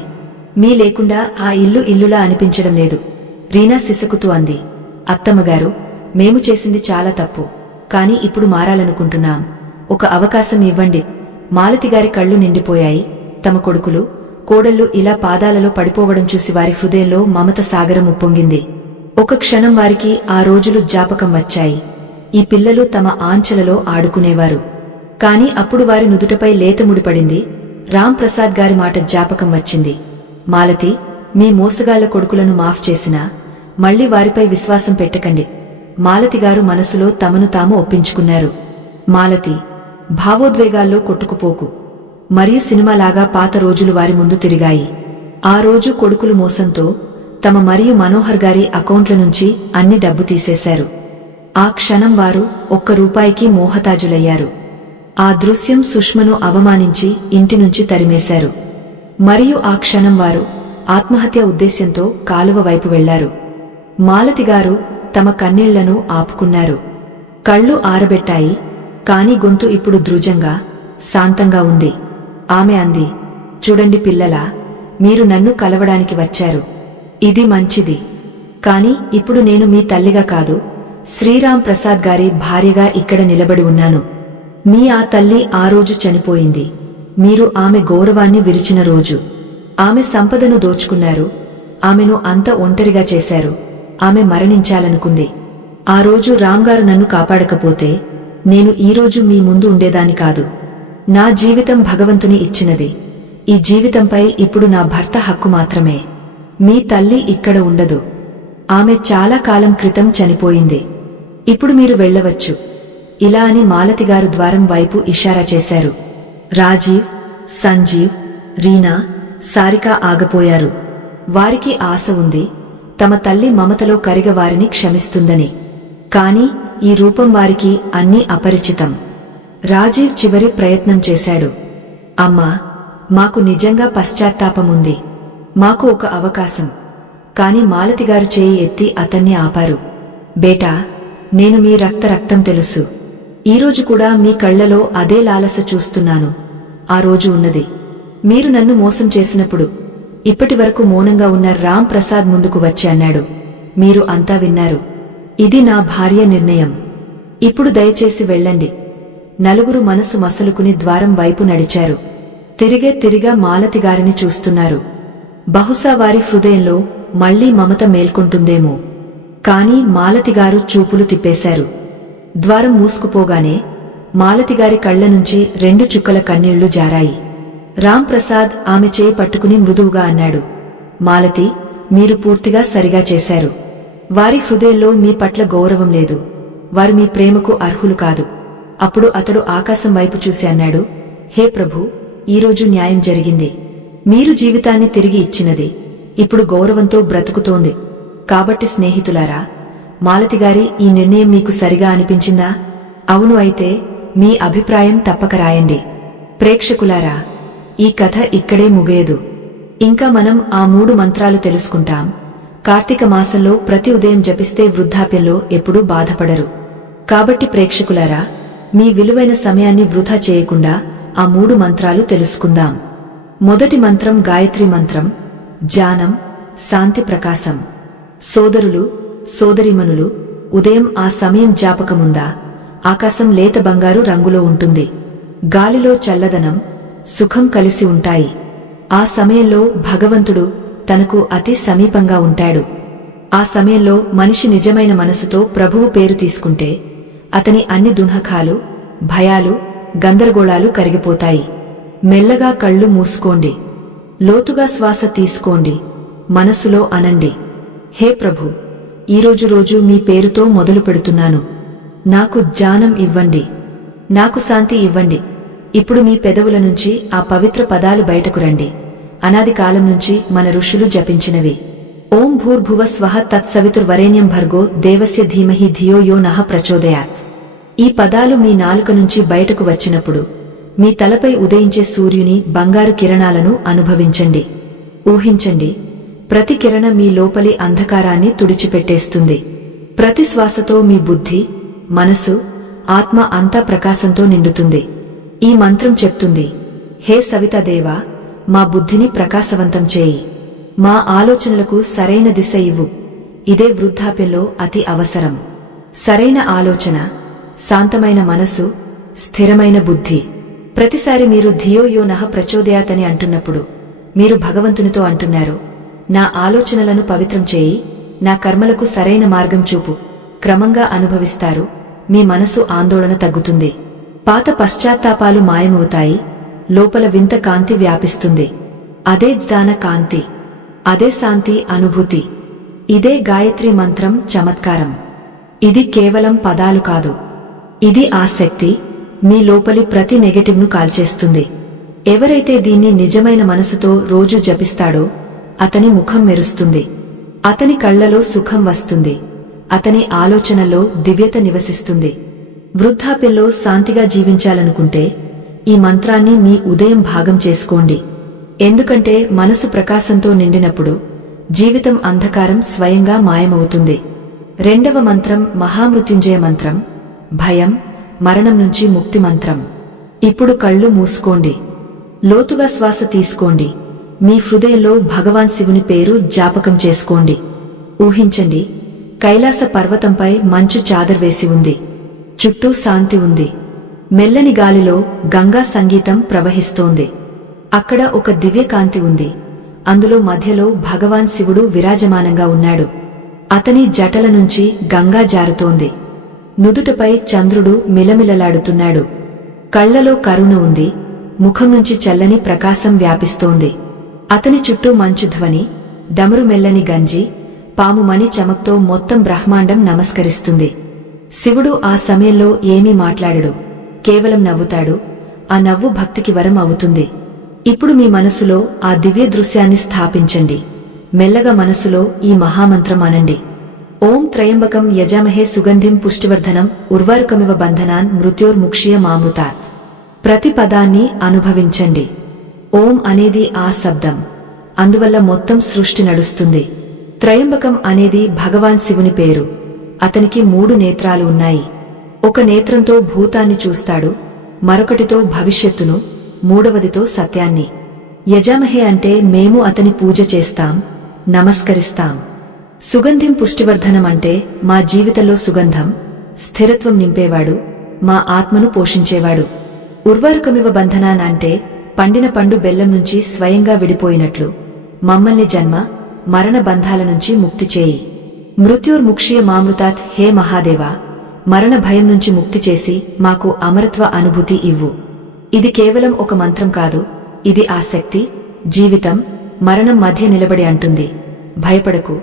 మీ లేకుండా ఆ ఇల్లు ఇల్లులా అనిపించడం లేదు. రీనా సిసకుతూ అంది, అత్తమ్మగారు, మేము చేసింది చాలా తప్పు, కాని ఇప్పుడు మారాలనుకుంటున్నాం. ఒక అవకాశం ఇవ్వండి. మాలతిగారి కళ్ళు నిండిపోయాయి. తమ కొడుకులు, కోడళ్లు ఇలా పాదాలలో పడిపోవడం చూసి వారి హృదయంలో మమత సాగరం ఉప్పొంగింది. ఒక క్షణం వారికి ఆ రోజులు జ్ఞాపకం వచ్చాయి. ఈ పిల్లలు తమ ఆంచలలో ఆడుకునేవారు. కాని అప్పుడు వారి నుదుటపై లేత ముడిపడింది. రామ్ ప్రసాద్ గారి మాట జ్ఞాపకం వచ్చింది. మాలతి, మీ మోసగాళ్ల కొడుకులను మాఫ్ చేసినా మళ్లీ వారిపై విశ్వాసం పెట్టకండి. మాలతిగారు మనసులో తమను తాము ఒప్పించుకున్నారు. మాలతి, భావోద్వేగాల్లో కొట్టుకుపోకు. మరియు సినిమాలాగా పాత రోజులు వారి ముందు తిరిగాయి. ఆ రోజు కొడుకులు మోసంతో తమ మరియు మనోహర్ గారి అకౌంట్ల నుంచి అన్ని డబ్బు తీసేశారు. ఆ క్షణం వారు ₹1 మోహతాజులయ్యారు. ఆ దృశ్యం సుష్మను అవమానించి ఇంటి నుంచి తరిమేశారు. మరియు ఆ క్షణం వారు ఆత్మహత్య ఉద్దేశ్యంతో కాలువ వైపు వెళ్లారు. మాలతిగారు తమ కన్నీళ్లను ఆపుకున్నారు. కళ్ళు ఆరబెట్టాయి. కాని గొంతు ఇప్పుడు దృఢంగా, శాంతంగా ఉంది. ఆమె అంది, చూడండి పిల్లలా, మీరు నన్ను కలవడానికి వచ్చారు. ఇది మంచిది. కాని ఇప్పుడు నేను మీ తల్లిగా కాదు, శ్రీరామ్ ప్రసాద్ గారి భార్యగా ఇక్కడ నిలబడి ఉన్నాను. మీ ఆ తల్లి ఆ రోజు చనిపోయింది. మీరు ఆమె గౌరవాన్ని విరిచిన రోజు. ఆమె సంపదను దోచుకున్నారు. ఆమెను అంత ఒంటరిగా చేశారు. ఆమె మరణించాలనుకుంది. ఆ రోజు రామ్గారు నన్ను కాపాడకపోతే నేను ఈరోజు మీ ముందు ఉండేదాన్ని కాదు. నా జీవితం భగవంతుని ఇచ్చినది. ఈ జీవితంపై ఇప్పుడు నా భర్త హక్కు మాత్రమే. మీ తల్లి ఇక్కడ ఉండదు. ఆమె చాలా కాలం క్రితం చనిపోయింది. ఇప్పుడు మీరు వెళ్ళవచ్చు. ఇలా అని మాలతిగారు ద్వారం వైపు ఇషారా చేశారు. రాజీవ్, సంజీవ్, రీనా, సారిక ఆగపోయారు. వారికి ఆశ ఉంది, తమ తల్లి మమతలో కరిగ వారిని క్షమిస్తుందని. కాని ఈ రూపం వారికి అన్నీ అపరిచితం. రాజీవ్ చివరి ప్రయత్నం చేశాడు. అమ్మా, మాకు నిజంగా పశ్చాత్తాపముంది. మాకు ఒక అవకాశం. కాని మాలతిగారు చేయి ఎత్తి అతన్ని ఆపారు. బేటా, నేను మీ రక్తం తెలుసు. ఈరోజు కూడా మీ కళ్లలో అదే లాలస చూస్తున్నాను. ఆ రోజు ఉన్నది. మీరు నన్ను మోసం చేసినప్పుడు ఇప్పటివరకు మౌనంగా ఉన్న రామ్ ప్రసాద్ ముందుకు వచ్చి అన్నాడు, మీరు అంతా విన్నారు. ఇది నా భార్య నిర్ణయం. ఇప్పుడు దయచేసి వెళ్ళండి. నలుగురు మనసు మసలుకుని ద్వారం వైపు నడిచారు. తిరిగా మాలతిగారిని చూస్తున్నారు. బహుశా వారి హృదయంలో మళ్లీ మమత మేల్కొంటుందేమో. కాని మాలతిగారు చూపులు తిప్పేశారు. ద్వారం మూసుకుపోగానే మాలతిగారి కళ్ల నుంచి 2 చుక్కల కన్నీళ్లు జారాయి. రామ్ ప్రసాద్ ఆమె చేయి పట్టుకుని మృదువుగా అన్నాడు, మాలతి, మీరు పూర్తిగా సరిగా చేశారు. వారి హృదయంలో మీ పట్ల గౌరవం లేదు. వారు మీ ప్రేమకు అర్హులు కాదు. అప్పుడు అతడు ఆకాశం వైపు చూసి అన్నాడు, హే ప్రభూ, ఈరోజు న్యాయం జరిగింది. మీరు జీవితాన్ని తిరిగి ఇచ్చినది ఇప్పుడు గౌరవంతో బ్రతుకుతోంది. కాబట్టి స్నేహితులారా, మాలతిగారి ఈ నిర్ణయం మీకు సరిగా అనిపించిందా? అవును అయితే మీ అభిప్రాయం తప్పక రాయండి. ప్రేక్షకులారా, ఈ కథ ఇక్కడే ముగియదు. ఇంకా మనం ఆ 3 మంత్రాలు తెలుసుకుంటాం. కార్తీక మాసంలో ప్రతి ఉదయం జపిస్తే వృద్ధాప్యంలో ఎప్పుడూ బాధపడరు. కాబట్టి ప్రేక్షకులారా, మీ విలువైన సమయాన్ని వృధా చేయకుండా ఆ 3 మంత్రాలు తెలుసుకుందాం. మొదటి మంత్రం గాయత్రి మంత్రం. జ్ఞానం, శాంతి, ప్రకాశం. సోదరులు, సోదరీమణులు, ఉదయం ఆ సమయం జ్ఞాపకముందా? ఆకాశం లేత బంగారు రంగులో ఉంటుంది. గాలిలో చల్లదనం, సుఖం కలిసి ఉంటాయి. ఆ సమయంలో భగవంతుడు తనకు అతి సమీపంగా ఉంటాడు. ఆ సమయంలో మనిషి నిజమైన మనసుతో ప్రభువు పేరు తీసుకుంటే అతని అన్ని దుఃఖాలు, భయాలు, గందరగోళాలు కరిగిపోతాయి. మెల్లగా కళ్ళు మూసుకోండి. లోతుగా శ్వాస తీసుకోండి. మనసులో అనండి, హే ప్రభు, ఈరోజు మీ పేరుతో మొదలు పెడుతున్నాను. నాకు జ్ఞానం ఇవ్వండి. నాకు శాంతి ఇవ్వండి. ఇప్పుడు మీ పెదవుల నుంచి ఆ పవిత్ర పదాలు బయటకు రండి. అనాది కాలం నుంచి మన ఋషులు జపించినవి. ఓం భూర్భువ స్వః తత్సవితుర్వరేణ్యం భర్గో దేవస్య ధీమహి ధియో యో నః ప్రచోదయాత్. ఈ పదాలు మీ నాలుక నుంచి బయటకు వచ్చినప్పుడు మీ తలపై ఉదయించే సూర్యుని బంగారు కిరణాలను అనుభవించండి. ఊహించండి, ప్రతి కిరణం మీ లోపలి అంధకారాన్ని తుడిచిపెట్టేస్తుంది. ప్రతి శ్వాసతో మీ బుద్ధి, మనసు, ఆత్మ అంతా ప్రకాశంతో నిండుతుంది. ఈ మంత్రం చెప్తుంది, హే సవితాదేవా, మా బుద్ధిని ప్రకాశవంతం చేయి. మా ఆలోచనలకు సరైన దిశ ఇవ్వు. ఇదే వృద్ధాప్యంలో అతి అవసరం. సరైన ఆలోచన, శాంతమైన మనసు, స్థిరమైన బుద్ధి. ప్రతిసారి మీరు ధియో యో నః ప్రచోదయాతని అంటున్నప్పుడు మీరు భగవంతునితో అంటున్నారు, నా ఆలోచనలను పవిత్రం చేయి, నా కర్మలకు సరైన మార్గం చూపు. క్రమంగా అనుభవిస్తారు, మీ మనసు ఆందోళన తగ్గుతుంది. పాత పశ్చాత్తాపాలు మాయమవుతాయి, లోపల వింత కాంతి వ్యాపిస్తుంది. అదే జ్ఞాన కాంతి, అదే శాంతి అనుభూతి. ఇదే గాయత్రి మంత్రం చమత్కారం. ఇది కేవలం పదాలు కాదు, ఇది ఆ శక్తి మీ లోపలి ప్రతి నెగటివ్ను కాల్చేస్తుంది. ఎవరైతే దీన్ని నిజమైన మనసుతో రోజు జపిస్తాడో అతని ముఖం మెరుస్తుంది, అతని కళ్లలో సుఖం వస్తుంది, అతని ఆలోచనలో దివ్యత నివసిస్తుంది. వృద్ధాప్యంలో శాంతిగా జీవించాలనుకుంటే ఈ మంత్రాన్ని మీ ఉదయం భాగం చేసుకోండి. ఎందుకంటే మనసు ప్రకాశంతో నిండినప్పుడు జీవితం అంధకారం స్వయంగా మాయమవుతుంది. రెండవ మంత్రం మహామృత్యుంజయ మంత్రం, భయం, మరణం నుంచి ముక్తి మంత్రం. ఇప్పుడు కళ్ళు మూసుకోండి, లోతుగా శ్వాస తీసుకోండి. మీ హృదయంలో భగవాన్ శివుని పేరు జ్ఞాపకం చేసుకోండి. ఊహించండి, కైలాస పర్వతంపై మంచు చాదర్ వేసి ఉంది, చుట్టూ శాంతి ఉంది. మెల్లని గాలిలో గంగా సంగీతం ప్రవహిస్తోంది. అక్కడ ఒక దివ్యకాంతి ఉంది, అందులో మధ్యలో భగవాన్ శివుడు విరాజమానంగా ఉన్నాడు. అతని జటల నుంచి గంగా జారుతోంది. నుదుటపై చంద్రుడు మిలమిలలాడుతున్నాడు. కళ్లలో కరుణ ఉంది, ముఖం నుంచి చల్లని ప్రకాశం వ్యాపిస్తోంది. అతని చుట్టూ మంచు ధ్వని, డమరు మెల్లని గంజి, పాము మణి చమక్తో మొత్తం బ్రహ్మాండం నమస్కరిస్తుంది. శివుడు ఆ సమయంలో ఏమీ మాట్లాడడు, కేవలం నవ్వుతాడు. ఆ నవ్వు భక్తికి వరం అవుతుంది. ఇప్పుడు మీ మనసులో ఆ దివ్య దృశ్యాన్ని స్థాపించండి. మెల్లగా మనసులో ఈ మహామంత్రం అనండి. ఓం త్రయంబకం యజామహే సుగంధిం పుష్టివర్ధనం ఉర్వారుకమివ బంధనాన్ మృత్యోర్ముక్షీయ మామృతాత్. ప్రతి పదాన్ని అనుభవించండి. ఓం అనేది ఆ శబ్దం, అందువల్ల మొత్తం సృష్టి నడుస్తుంది. త్రయంబకం అనేది భగవాన్ శివుని పేరు. అతనికి 3 నేత్రాలు ఉన్నాయి. ఒక నేత్రంతో భూతాన్ని చూస్తాడు, మరొకటితో భవిష్యత్తును, మూడవదితో సత్యాన్ని. యజామహే అంటే మేము అతని పూజ చేస్తాం, నమస్కరిస్తాం. సుగంధిం పుష్టివర్ధనం అంటే మా జీవితంలో సుగంధం, స్థిరత్వం నింపేవాడు, మా ఆత్మను పోషించేవాడు. ఉర్వారుకమివ బంధనాన్ అంటే పండిన పండు బెల్లం నుంచి స్వయంగా విడిపోయినట్లు మమ్మల్ని జన్మ, మరణ బంధాల నుంచి ముక్తి చేయి. మృత్యుర్ముక్షీయ మామృతాత్. హే మహాదేవా, మరణ భయం నుంచి ముక్తి చేసి మాకు అమరత్వ అనుభూతి ఇవ్వు. ఇది కేవలం ఒక మంత్రం కాదు, ఇది ఆ శక్తి జీవితం, మరణం మధ్య నిలబడి అంటుంది, భయపడకు,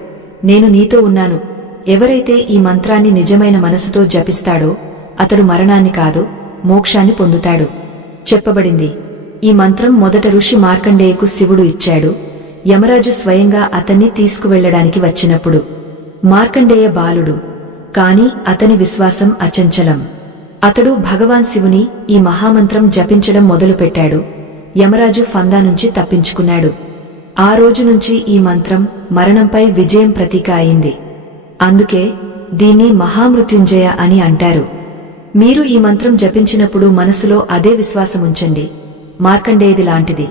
నేను నీతో ఉన్నాను. ఎవరైతే ఈ మంత్రాన్ని నిజమైన మనసుతో జపిస్తాడో అతడు మరణాన్ని కాదు, మోక్షాన్ని పొందుతాడు. చెప్పబడింది, ఈ మంత్రం మొదట ఋషి మార్కండేయకు శివుడు ఇచ్చాడు. యమరాజు స్వయంగా అతన్ని తీసుకువెళ్లడానికి వచ్చినప్పుడు మార్కండేయ బాలుడు, కాని అతని విశ్వాసం అచంచలం. అతడు భగవాన్ శివుని ఈ మహామంత్రం జపించడం మొదలుపెట్టాడు. యమరాజు ఫందా నుంచి తప్పించుకున్నాడు. ఆ రోజు నుంచి ఈ మంత్రం మరణంపై విజయం ప్రతీక అయింది. అందుకే దీన్ని మహామృత్యుంజయ అని అంటారు. మీరు ఈ మంత్రం జపించినప్పుడు మనసులో అదే విశ్వాసముంచండి, మార్కండేయది లాంటిది.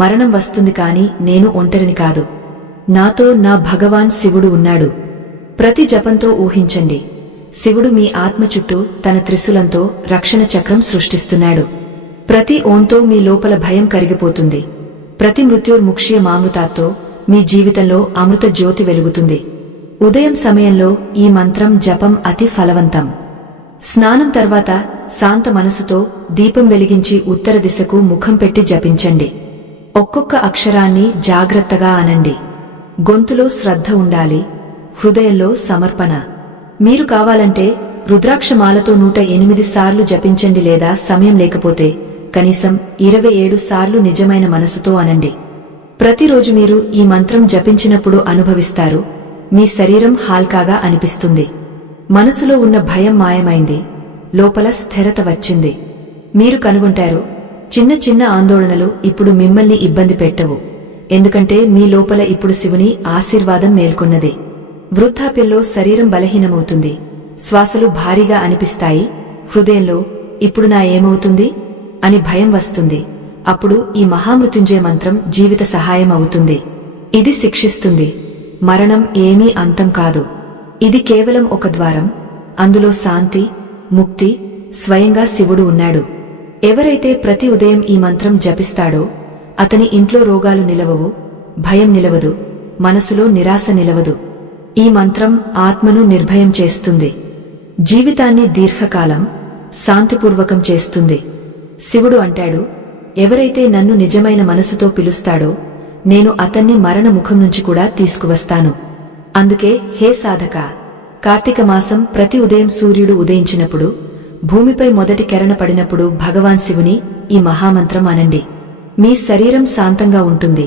మరణం వస్తుంది కాని నేను ఒంటరిని కాదు, నాతో నా భగవాన్ శివుడు ఉన్నాడు. ప్రతి జపంతో ఊహించండి, శివుడు మీ ఆత్మ చుట్టూ తన త్రిశూలంతో రక్షణ చక్రం సృష్టిస్తున్నాడు. ప్రతి ఓంతో మీ లోపల భయం కరిగిపోతుంది. ప్రతి మృత్యోర్ముక్షీయ మామృతాతో మీ జీవితంలో అమృత జ్యోతి వెలుగుతుంది. ఉదయం సమయంలో ఈ మంత్రం జపం అతి ఫలవంతం. స్నానం తర్వాత శాంత మనసుతో దీపం వెలిగించి ఉత్తర దిశకు ముఖం పెట్టి జపించండి. ఒక్కొక్క అక్షరాన్ని జాగ్రత్తగా అనండి. గొంతులో శ్రద్ధ ఉండాలి, హృదయంలో సమర్పణ. మీరు కావాలంటే రుద్రాక్షమాలతో 108 సార్లు జపించండి, లేదా సమయం లేకపోతే కనీసం 27 సార్లు నిజమైన మనసుతో అనండి. ప్రతిరోజు మీరు ఈ మంత్రం జపించినప్పుడు అనుభవిస్తారు, మీ శరీరం హాల్కాగా అనిపిస్తుంది. మనసులో ఉన్న భయం మాయమైంది, లోపల స్థిరత వచ్చింది. మీరు కనుగొంటారు, చిన్న చిన్న ఆందోళనలు ఇప్పుడు మిమ్మల్ని ఇబ్బంది పెట్టవు. ఎందుకంటే మీ లోపల ఇప్పుడు శివుని ఆశీర్వాదం మేల్కొన్నది. వృద్ధాప్యంలో శరీరం బలహీనమవుతుంది, శ్వాసలు భారీగా అనిపిస్తాయి, హృదయంలో ఇప్పుడు నా ఏమవుతుంది అని భయం వస్తుంది. అప్పుడు ఈ మహామృత్యుంజయ మంత్రం జీవిత సహాయం అవుతుంది. ఇది శిక్షిస్తుంది. మరణం ఏమీ అంతం కాదు. ఇది కేవలం ఒక ద్వారం. అందులో శాంతి, ముక్తి, స్వయంగా శివుడు ఉన్నాడు. ఎవరైతే ప్రతి ఉదయం ఈ మంత్రం జపిస్తాడో అతని ఇంట్లో రోగాలు నిలవవు, భయం నిలవదు, మనసులో నిరాశ నిలవదు. ఈ మంత్రం ఆత్మను నిర్భయం చేస్తుంది, జీవితాన్ని దీర్ఘకాలం శాంతిపూర్వకం చేస్తుంది. శివుడు అంటాడు, ఎవరైతే నన్ను నిజమైన మనసుతో పిలుస్తాడో నేను అతన్ని మరణ ముఖం నుంచి కూడా తీసుకువస్తాను. అందుకే హే సాధక, కార్తీక మాసం ప్రతి ఉదయం సూర్యుడు ఉదయించినప్పుడు, భూమిపై మొదటి కెరణ పడినప్పుడు భగవాన్ శివుని ఈ మహామంత్రం అనండి. మీ శరీరం శాంతంగా ఉంటుంది,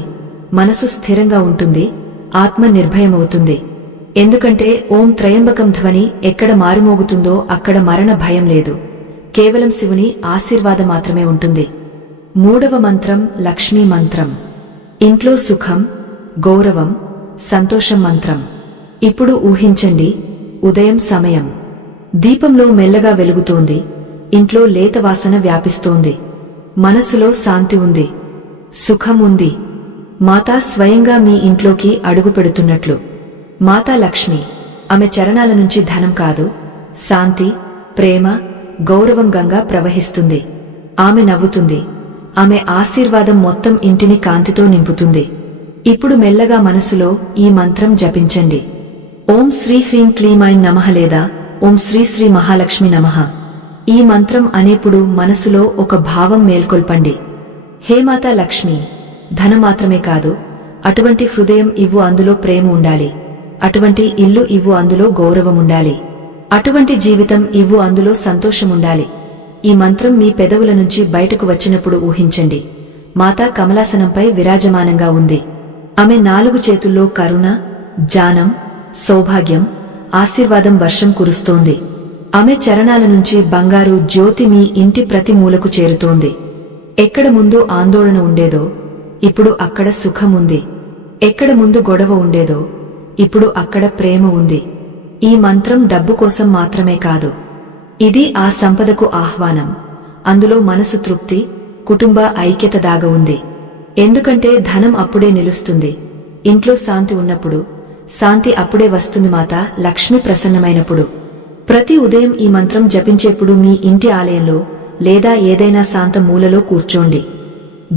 మనసు స్థిరంగా ఉంటుంది, ఆత్మ నిర్భయమవుతుంది. ఎందుకంటే ఓం త్రయంబకం ధ్వని ఎక్కడ మారుమోగుతుందో అక్కడ మరణ భయం లేదు, కేవలం శివుని ఆశీర్వాదం మాత్రమే ఉంటుంది. మూడవ మంత్రం లక్ష్మీ మంత్రం. ఇంట్లో సుఖం, గౌరవం, సంతోషం మంత్రం. ఇప్పుడు ఊహించండి, ఉదయం సమయం, దీపంలో మెల్లగా వెలుగుతోంది, ఇంట్లో లేత వాసన వ్యాపిస్తోంది, మనసులో శాంతి ఉంది, సుఖం ఉంది. మాతా స్వయంగా మీ ఇంట్లోకి అడుగుపెడుతున్నట్లు. మాతా లక్ష్మి, ఆమె చరణాల నుంచి ధనం కాదు, శాంతి, ప్రేమ, గౌరవం గంగా ప్రవహిస్తుంది. ఆమె నవ్వుతుంది, ఆమె ఆశీర్వాదం మొత్తం ఇంటిని కాంతితో నింపుతుంది. ఇప్పుడు మెల్లగా మనసులో ఈ మంత్రం జపించండి. ఓం శ్రీ హ్రీం క్లీం ఐం నమః లేదా ఓం శ్రీ శ్రీ మహాలక్ష్మి నమః. ఈ మంత్రం అనేప్పుడు మనసులో ఒక భావం మేల్కొల్పండి. హే మాతా లక్ష్మి, ధనం మాత్రమే కాదు, అటువంటి హృదయం ఇవ్వు, అందులో ప్రేమ ఉండాలి. అటువంటి ఇల్లు ఇవ్వు, అందులో గౌరవం ఉండాలి. అటువంటి జీవితం ఇవ్వు, అందులో సంతోషముండాలి. ఈ మంత్రం మీ పెదవుల నుంచి బయటకు వచ్చినప్పుడు ఊహించండి, మాతా కమలాసనంపై విరాజమానంగా ఉంది. ఆమె 4 చేతుల్లో కరుణ, జ్ఞానం, సౌభాగ్యం, ఆశీర్వాదం వర్షం కురుస్తోంది. ఆమె చరణాల నుంచి బంగారు జ్యోతి మీ ఇంటి ప్రతి మూలకు చేరుతోంది. ఎక్కడ ముందు ఆందోళన ఉండేదో ఇప్పుడు అక్కడ సుఖం ఉంది. ఎక్కడ ముందు గొడవ ఉండేదో ఇప్పుడు అక్కడ ప్రేమ ఉంది. ఈ మంత్రం డబ్బు కోసం మాత్రమే కాదు, ఇది ఆ సంపదకు ఆహ్వానం. అందులో మనసు తృప్తి, కుటుంబ ఐక్యత దాగ ఉంది. ఎందుకంటే ధనం అప్పుడే నిలుస్తుంది, ఇంట్లో శాంతి ఉన్నప్పుడు. శాంతి అప్పుడే వస్తుంది మాతా లక్ష్మి ప్రసన్నమైనప్పుడు. ప్రతి ఉదయం ఈ మంత్రం జపించేప్పుడు మీ ఇంటి ఆలయంలో లేదా ఏదైనా శాంత మూలలో కూర్చోండి.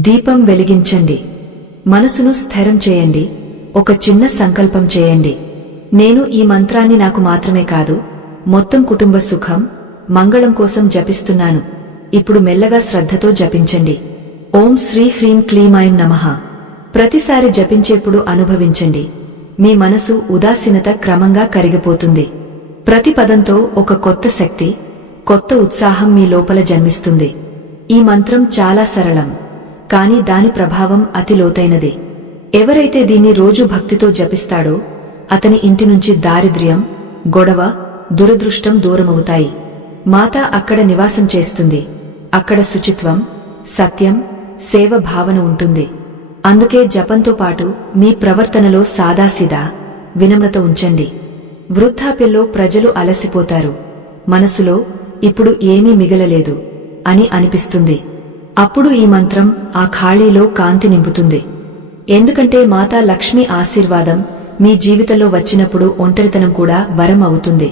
దీపం వెలిగించండి, మనసును స్థిరం చేయండి, ఒక చిన్న సంకల్పం చేయండి. నేను ఈ మంత్రాన్ని నాకు మాత్రమే కాదు, మొత్తం కుటుంబ సుఖం, మంగళం కోసం జపిస్తున్నాను. ఇప్పుడు మెల్లగా శ్రద్ధతో జపించండి. ఓం శ్రీ హ్రీం క్లీం ఐం నమః. ప్రతిసారి జపించేప్పుడు అనుభవించండి, మీ మనసు ఉదాసీనత క్రమంగా కరిగిపోతుంది. ప్రతి పదంతో ఒక కొత్త శక్తి, కొత్త ఉత్సాహం మీ లోపల జన్మిస్తుంది. ఈ మంత్రం చాలా సరళం, కాని దాని ప్రభావం అతి లోతైనది. ఎవరైతే దీన్ని రోజు భక్తితో జపిస్తాడో అతని ఇంటి నుంచి దారిద్ర్యం, గొడవ, దురదృష్టం దూరమవుతాయి. మాత అక్కడ నివాసం చేస్తుంది. అక్కడ శుచిత్వం, సత్యం, సేవ భావన ఉంటుంది. అందుకే జపంతో పాటు మీ ప్రవర్తనలో సాదాసీదా వినమ్రత ఉంచండి. వృద్ధాప్యంలో ప్రజలు అలసిపోతారు, మనసులో ఇప్పుడు ఏమీ మిగలలేదు అని అనిపిస్తుంది. అప్పుడు ఈ మంత్రం ఆ ఖాళీలో కాంతి నింపుతుంది. ఎందుకంటే మాతా లక్ష్మి ఆశీర్వాదం మీ జీవితంలో వచ్చినప్పుడు ఒంటరితనం కూడా వరం అవుతుంది.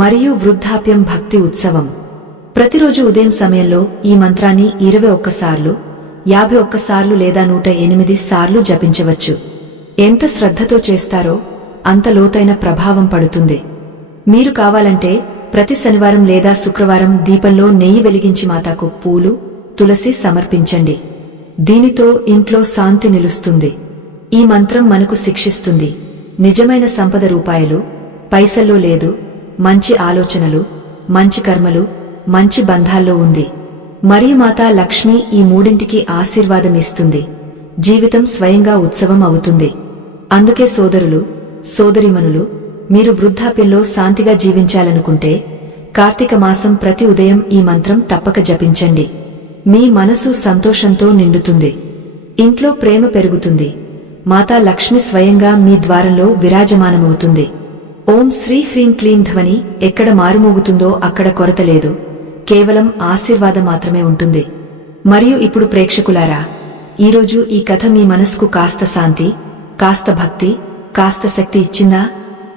మరియు వృద్ధాప్యం భక్తి ఉత్సవం. ప్రతిరోజు ఉదయం సమయంలో ఈ మంత్రాన్ని 21 సార్లు, 51 సార్లు లేదా 108 సార్లు జపించవచ్చు. ఎంత శ్రద్ధతో చేస్తారో అంత లోతైన ప్రభావం పడుతుంది. మీరు కావాలంటే ప్రతి శనివారం లేదా శుక్రవారం దీపంలో నెయ్యి వెలిగించి మాతాకు పూలు, తులసి సమర్పించండి. దీనితో ఇంట్లో శాంతి నిలుస్తుంది. ఈ మంత్రం మనకు శిక్షిస్తుంది. నిజమైన సంపద రూపాయలు, పైసల్లో లేదు, మంచి ఆలోచనలు, మంచి కర్మలు, మంచి బంధాల్లో ఉంది. మరియు మాతా లక్ష్మి ఈ మూడింటికి ఆశీర్వాదం ఇస్తుంది. జీవితం స్వయంగా ఉత్సవం అవుతుంది. అందుకే సోదరులు, సోదరీమణులు, మీరు వృద్ధాప్యంలో శాంతిగా జీవించాలనుకుంటే కార్తీక మాసం ప్రతి ఉదయం ఈ మంత్రం తప్పక జపించండి. మీ మనసు సంతోషంతో నిండుతుంది. ఇంట్లో ప్రేమ పెరుగుతుంది. మాతా లక్ష్మి స్వయంగా మీ ద్వారంలో విరాజమానమవుతుంది. ఓం శ్రీ హ్రీం క్లీం ధ్వని ఎక్కడ మారుమోగుతుందో అక్కడ కొరత లేదు, కేవలం ఆశీర్వాదం మాత్రమే ఉంటుంది. మరియు ఇప్పుడు ప్రేక్షకులారా, ఈరోజు ఈ కథ మీ మనస్కు కాస్త శాంతి, కాస్త భక్తి, కాస్త శక్తి ఇచ్చిందా?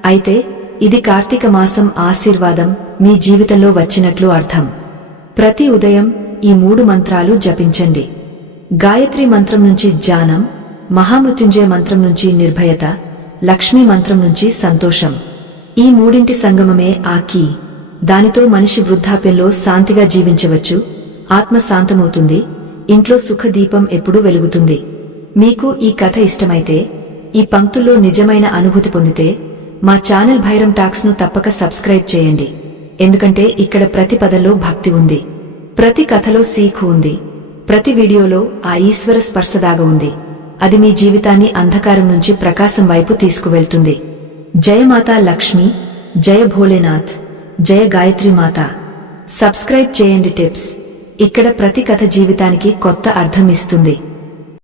అయితే ఇది కార్తీక మాసం ఆశీర్వాదం మీ జీవితంలో వచ్చినట్లు అర్థం. ప్రతి ఉదయం ఈ 3 మంత్రాలు జపించండి. గాయత్రి మంత్రం నుంచి జ్ఞానం, మహామృత్యుంజయ మంత్రం నుంచి నిర్భయత, లక్ష్మీ మంత్రం నుంచి సంతోషం. ఈ మూడింటి సంగమమే ఆ కీ. దానితో మనిషి వృద్ధాప్యంలో శాంతిగా జీవించవచ్చు, ఆత్మ శాంతమవుతుంది, ఇంట్లో సుఖదీపం ఎప్పుడూ వెలుగుతుంది. మీకు ఈ కథ ఇష్టమైతే, ఈ పంక్తుల్లో నిజమైన అనుభూతి పొందితే మా ఛానల్ భైరం టాక్స్ ను తప్పక సబ్స్క్రైబ్ చేయండి. ఎందుకంటే ఇక్కడ ప్రతి పదంలో భక్తి ఉంది, ప్రతి కథలో సీఖు ఉంది, ప్రతి వీడియోలో ఆ ఈశ్వర స్పర్శ దాగి ఉంది. అది మీ జీవితాన్ని అంధకారం నుంచి ప్రకాశం వైపు తీసుకువెళ్తుంది. జయ మాతా లక్ష్మి, జయ భోలేనాథ్, జయ గాయత్రి మాత. సబ్స్క్రైబ్ చేయండి. టిప్స్. ఇక్కడ ప్రతి కథ జీవితానికి కొత్త అర్థం ఇస్తుంది.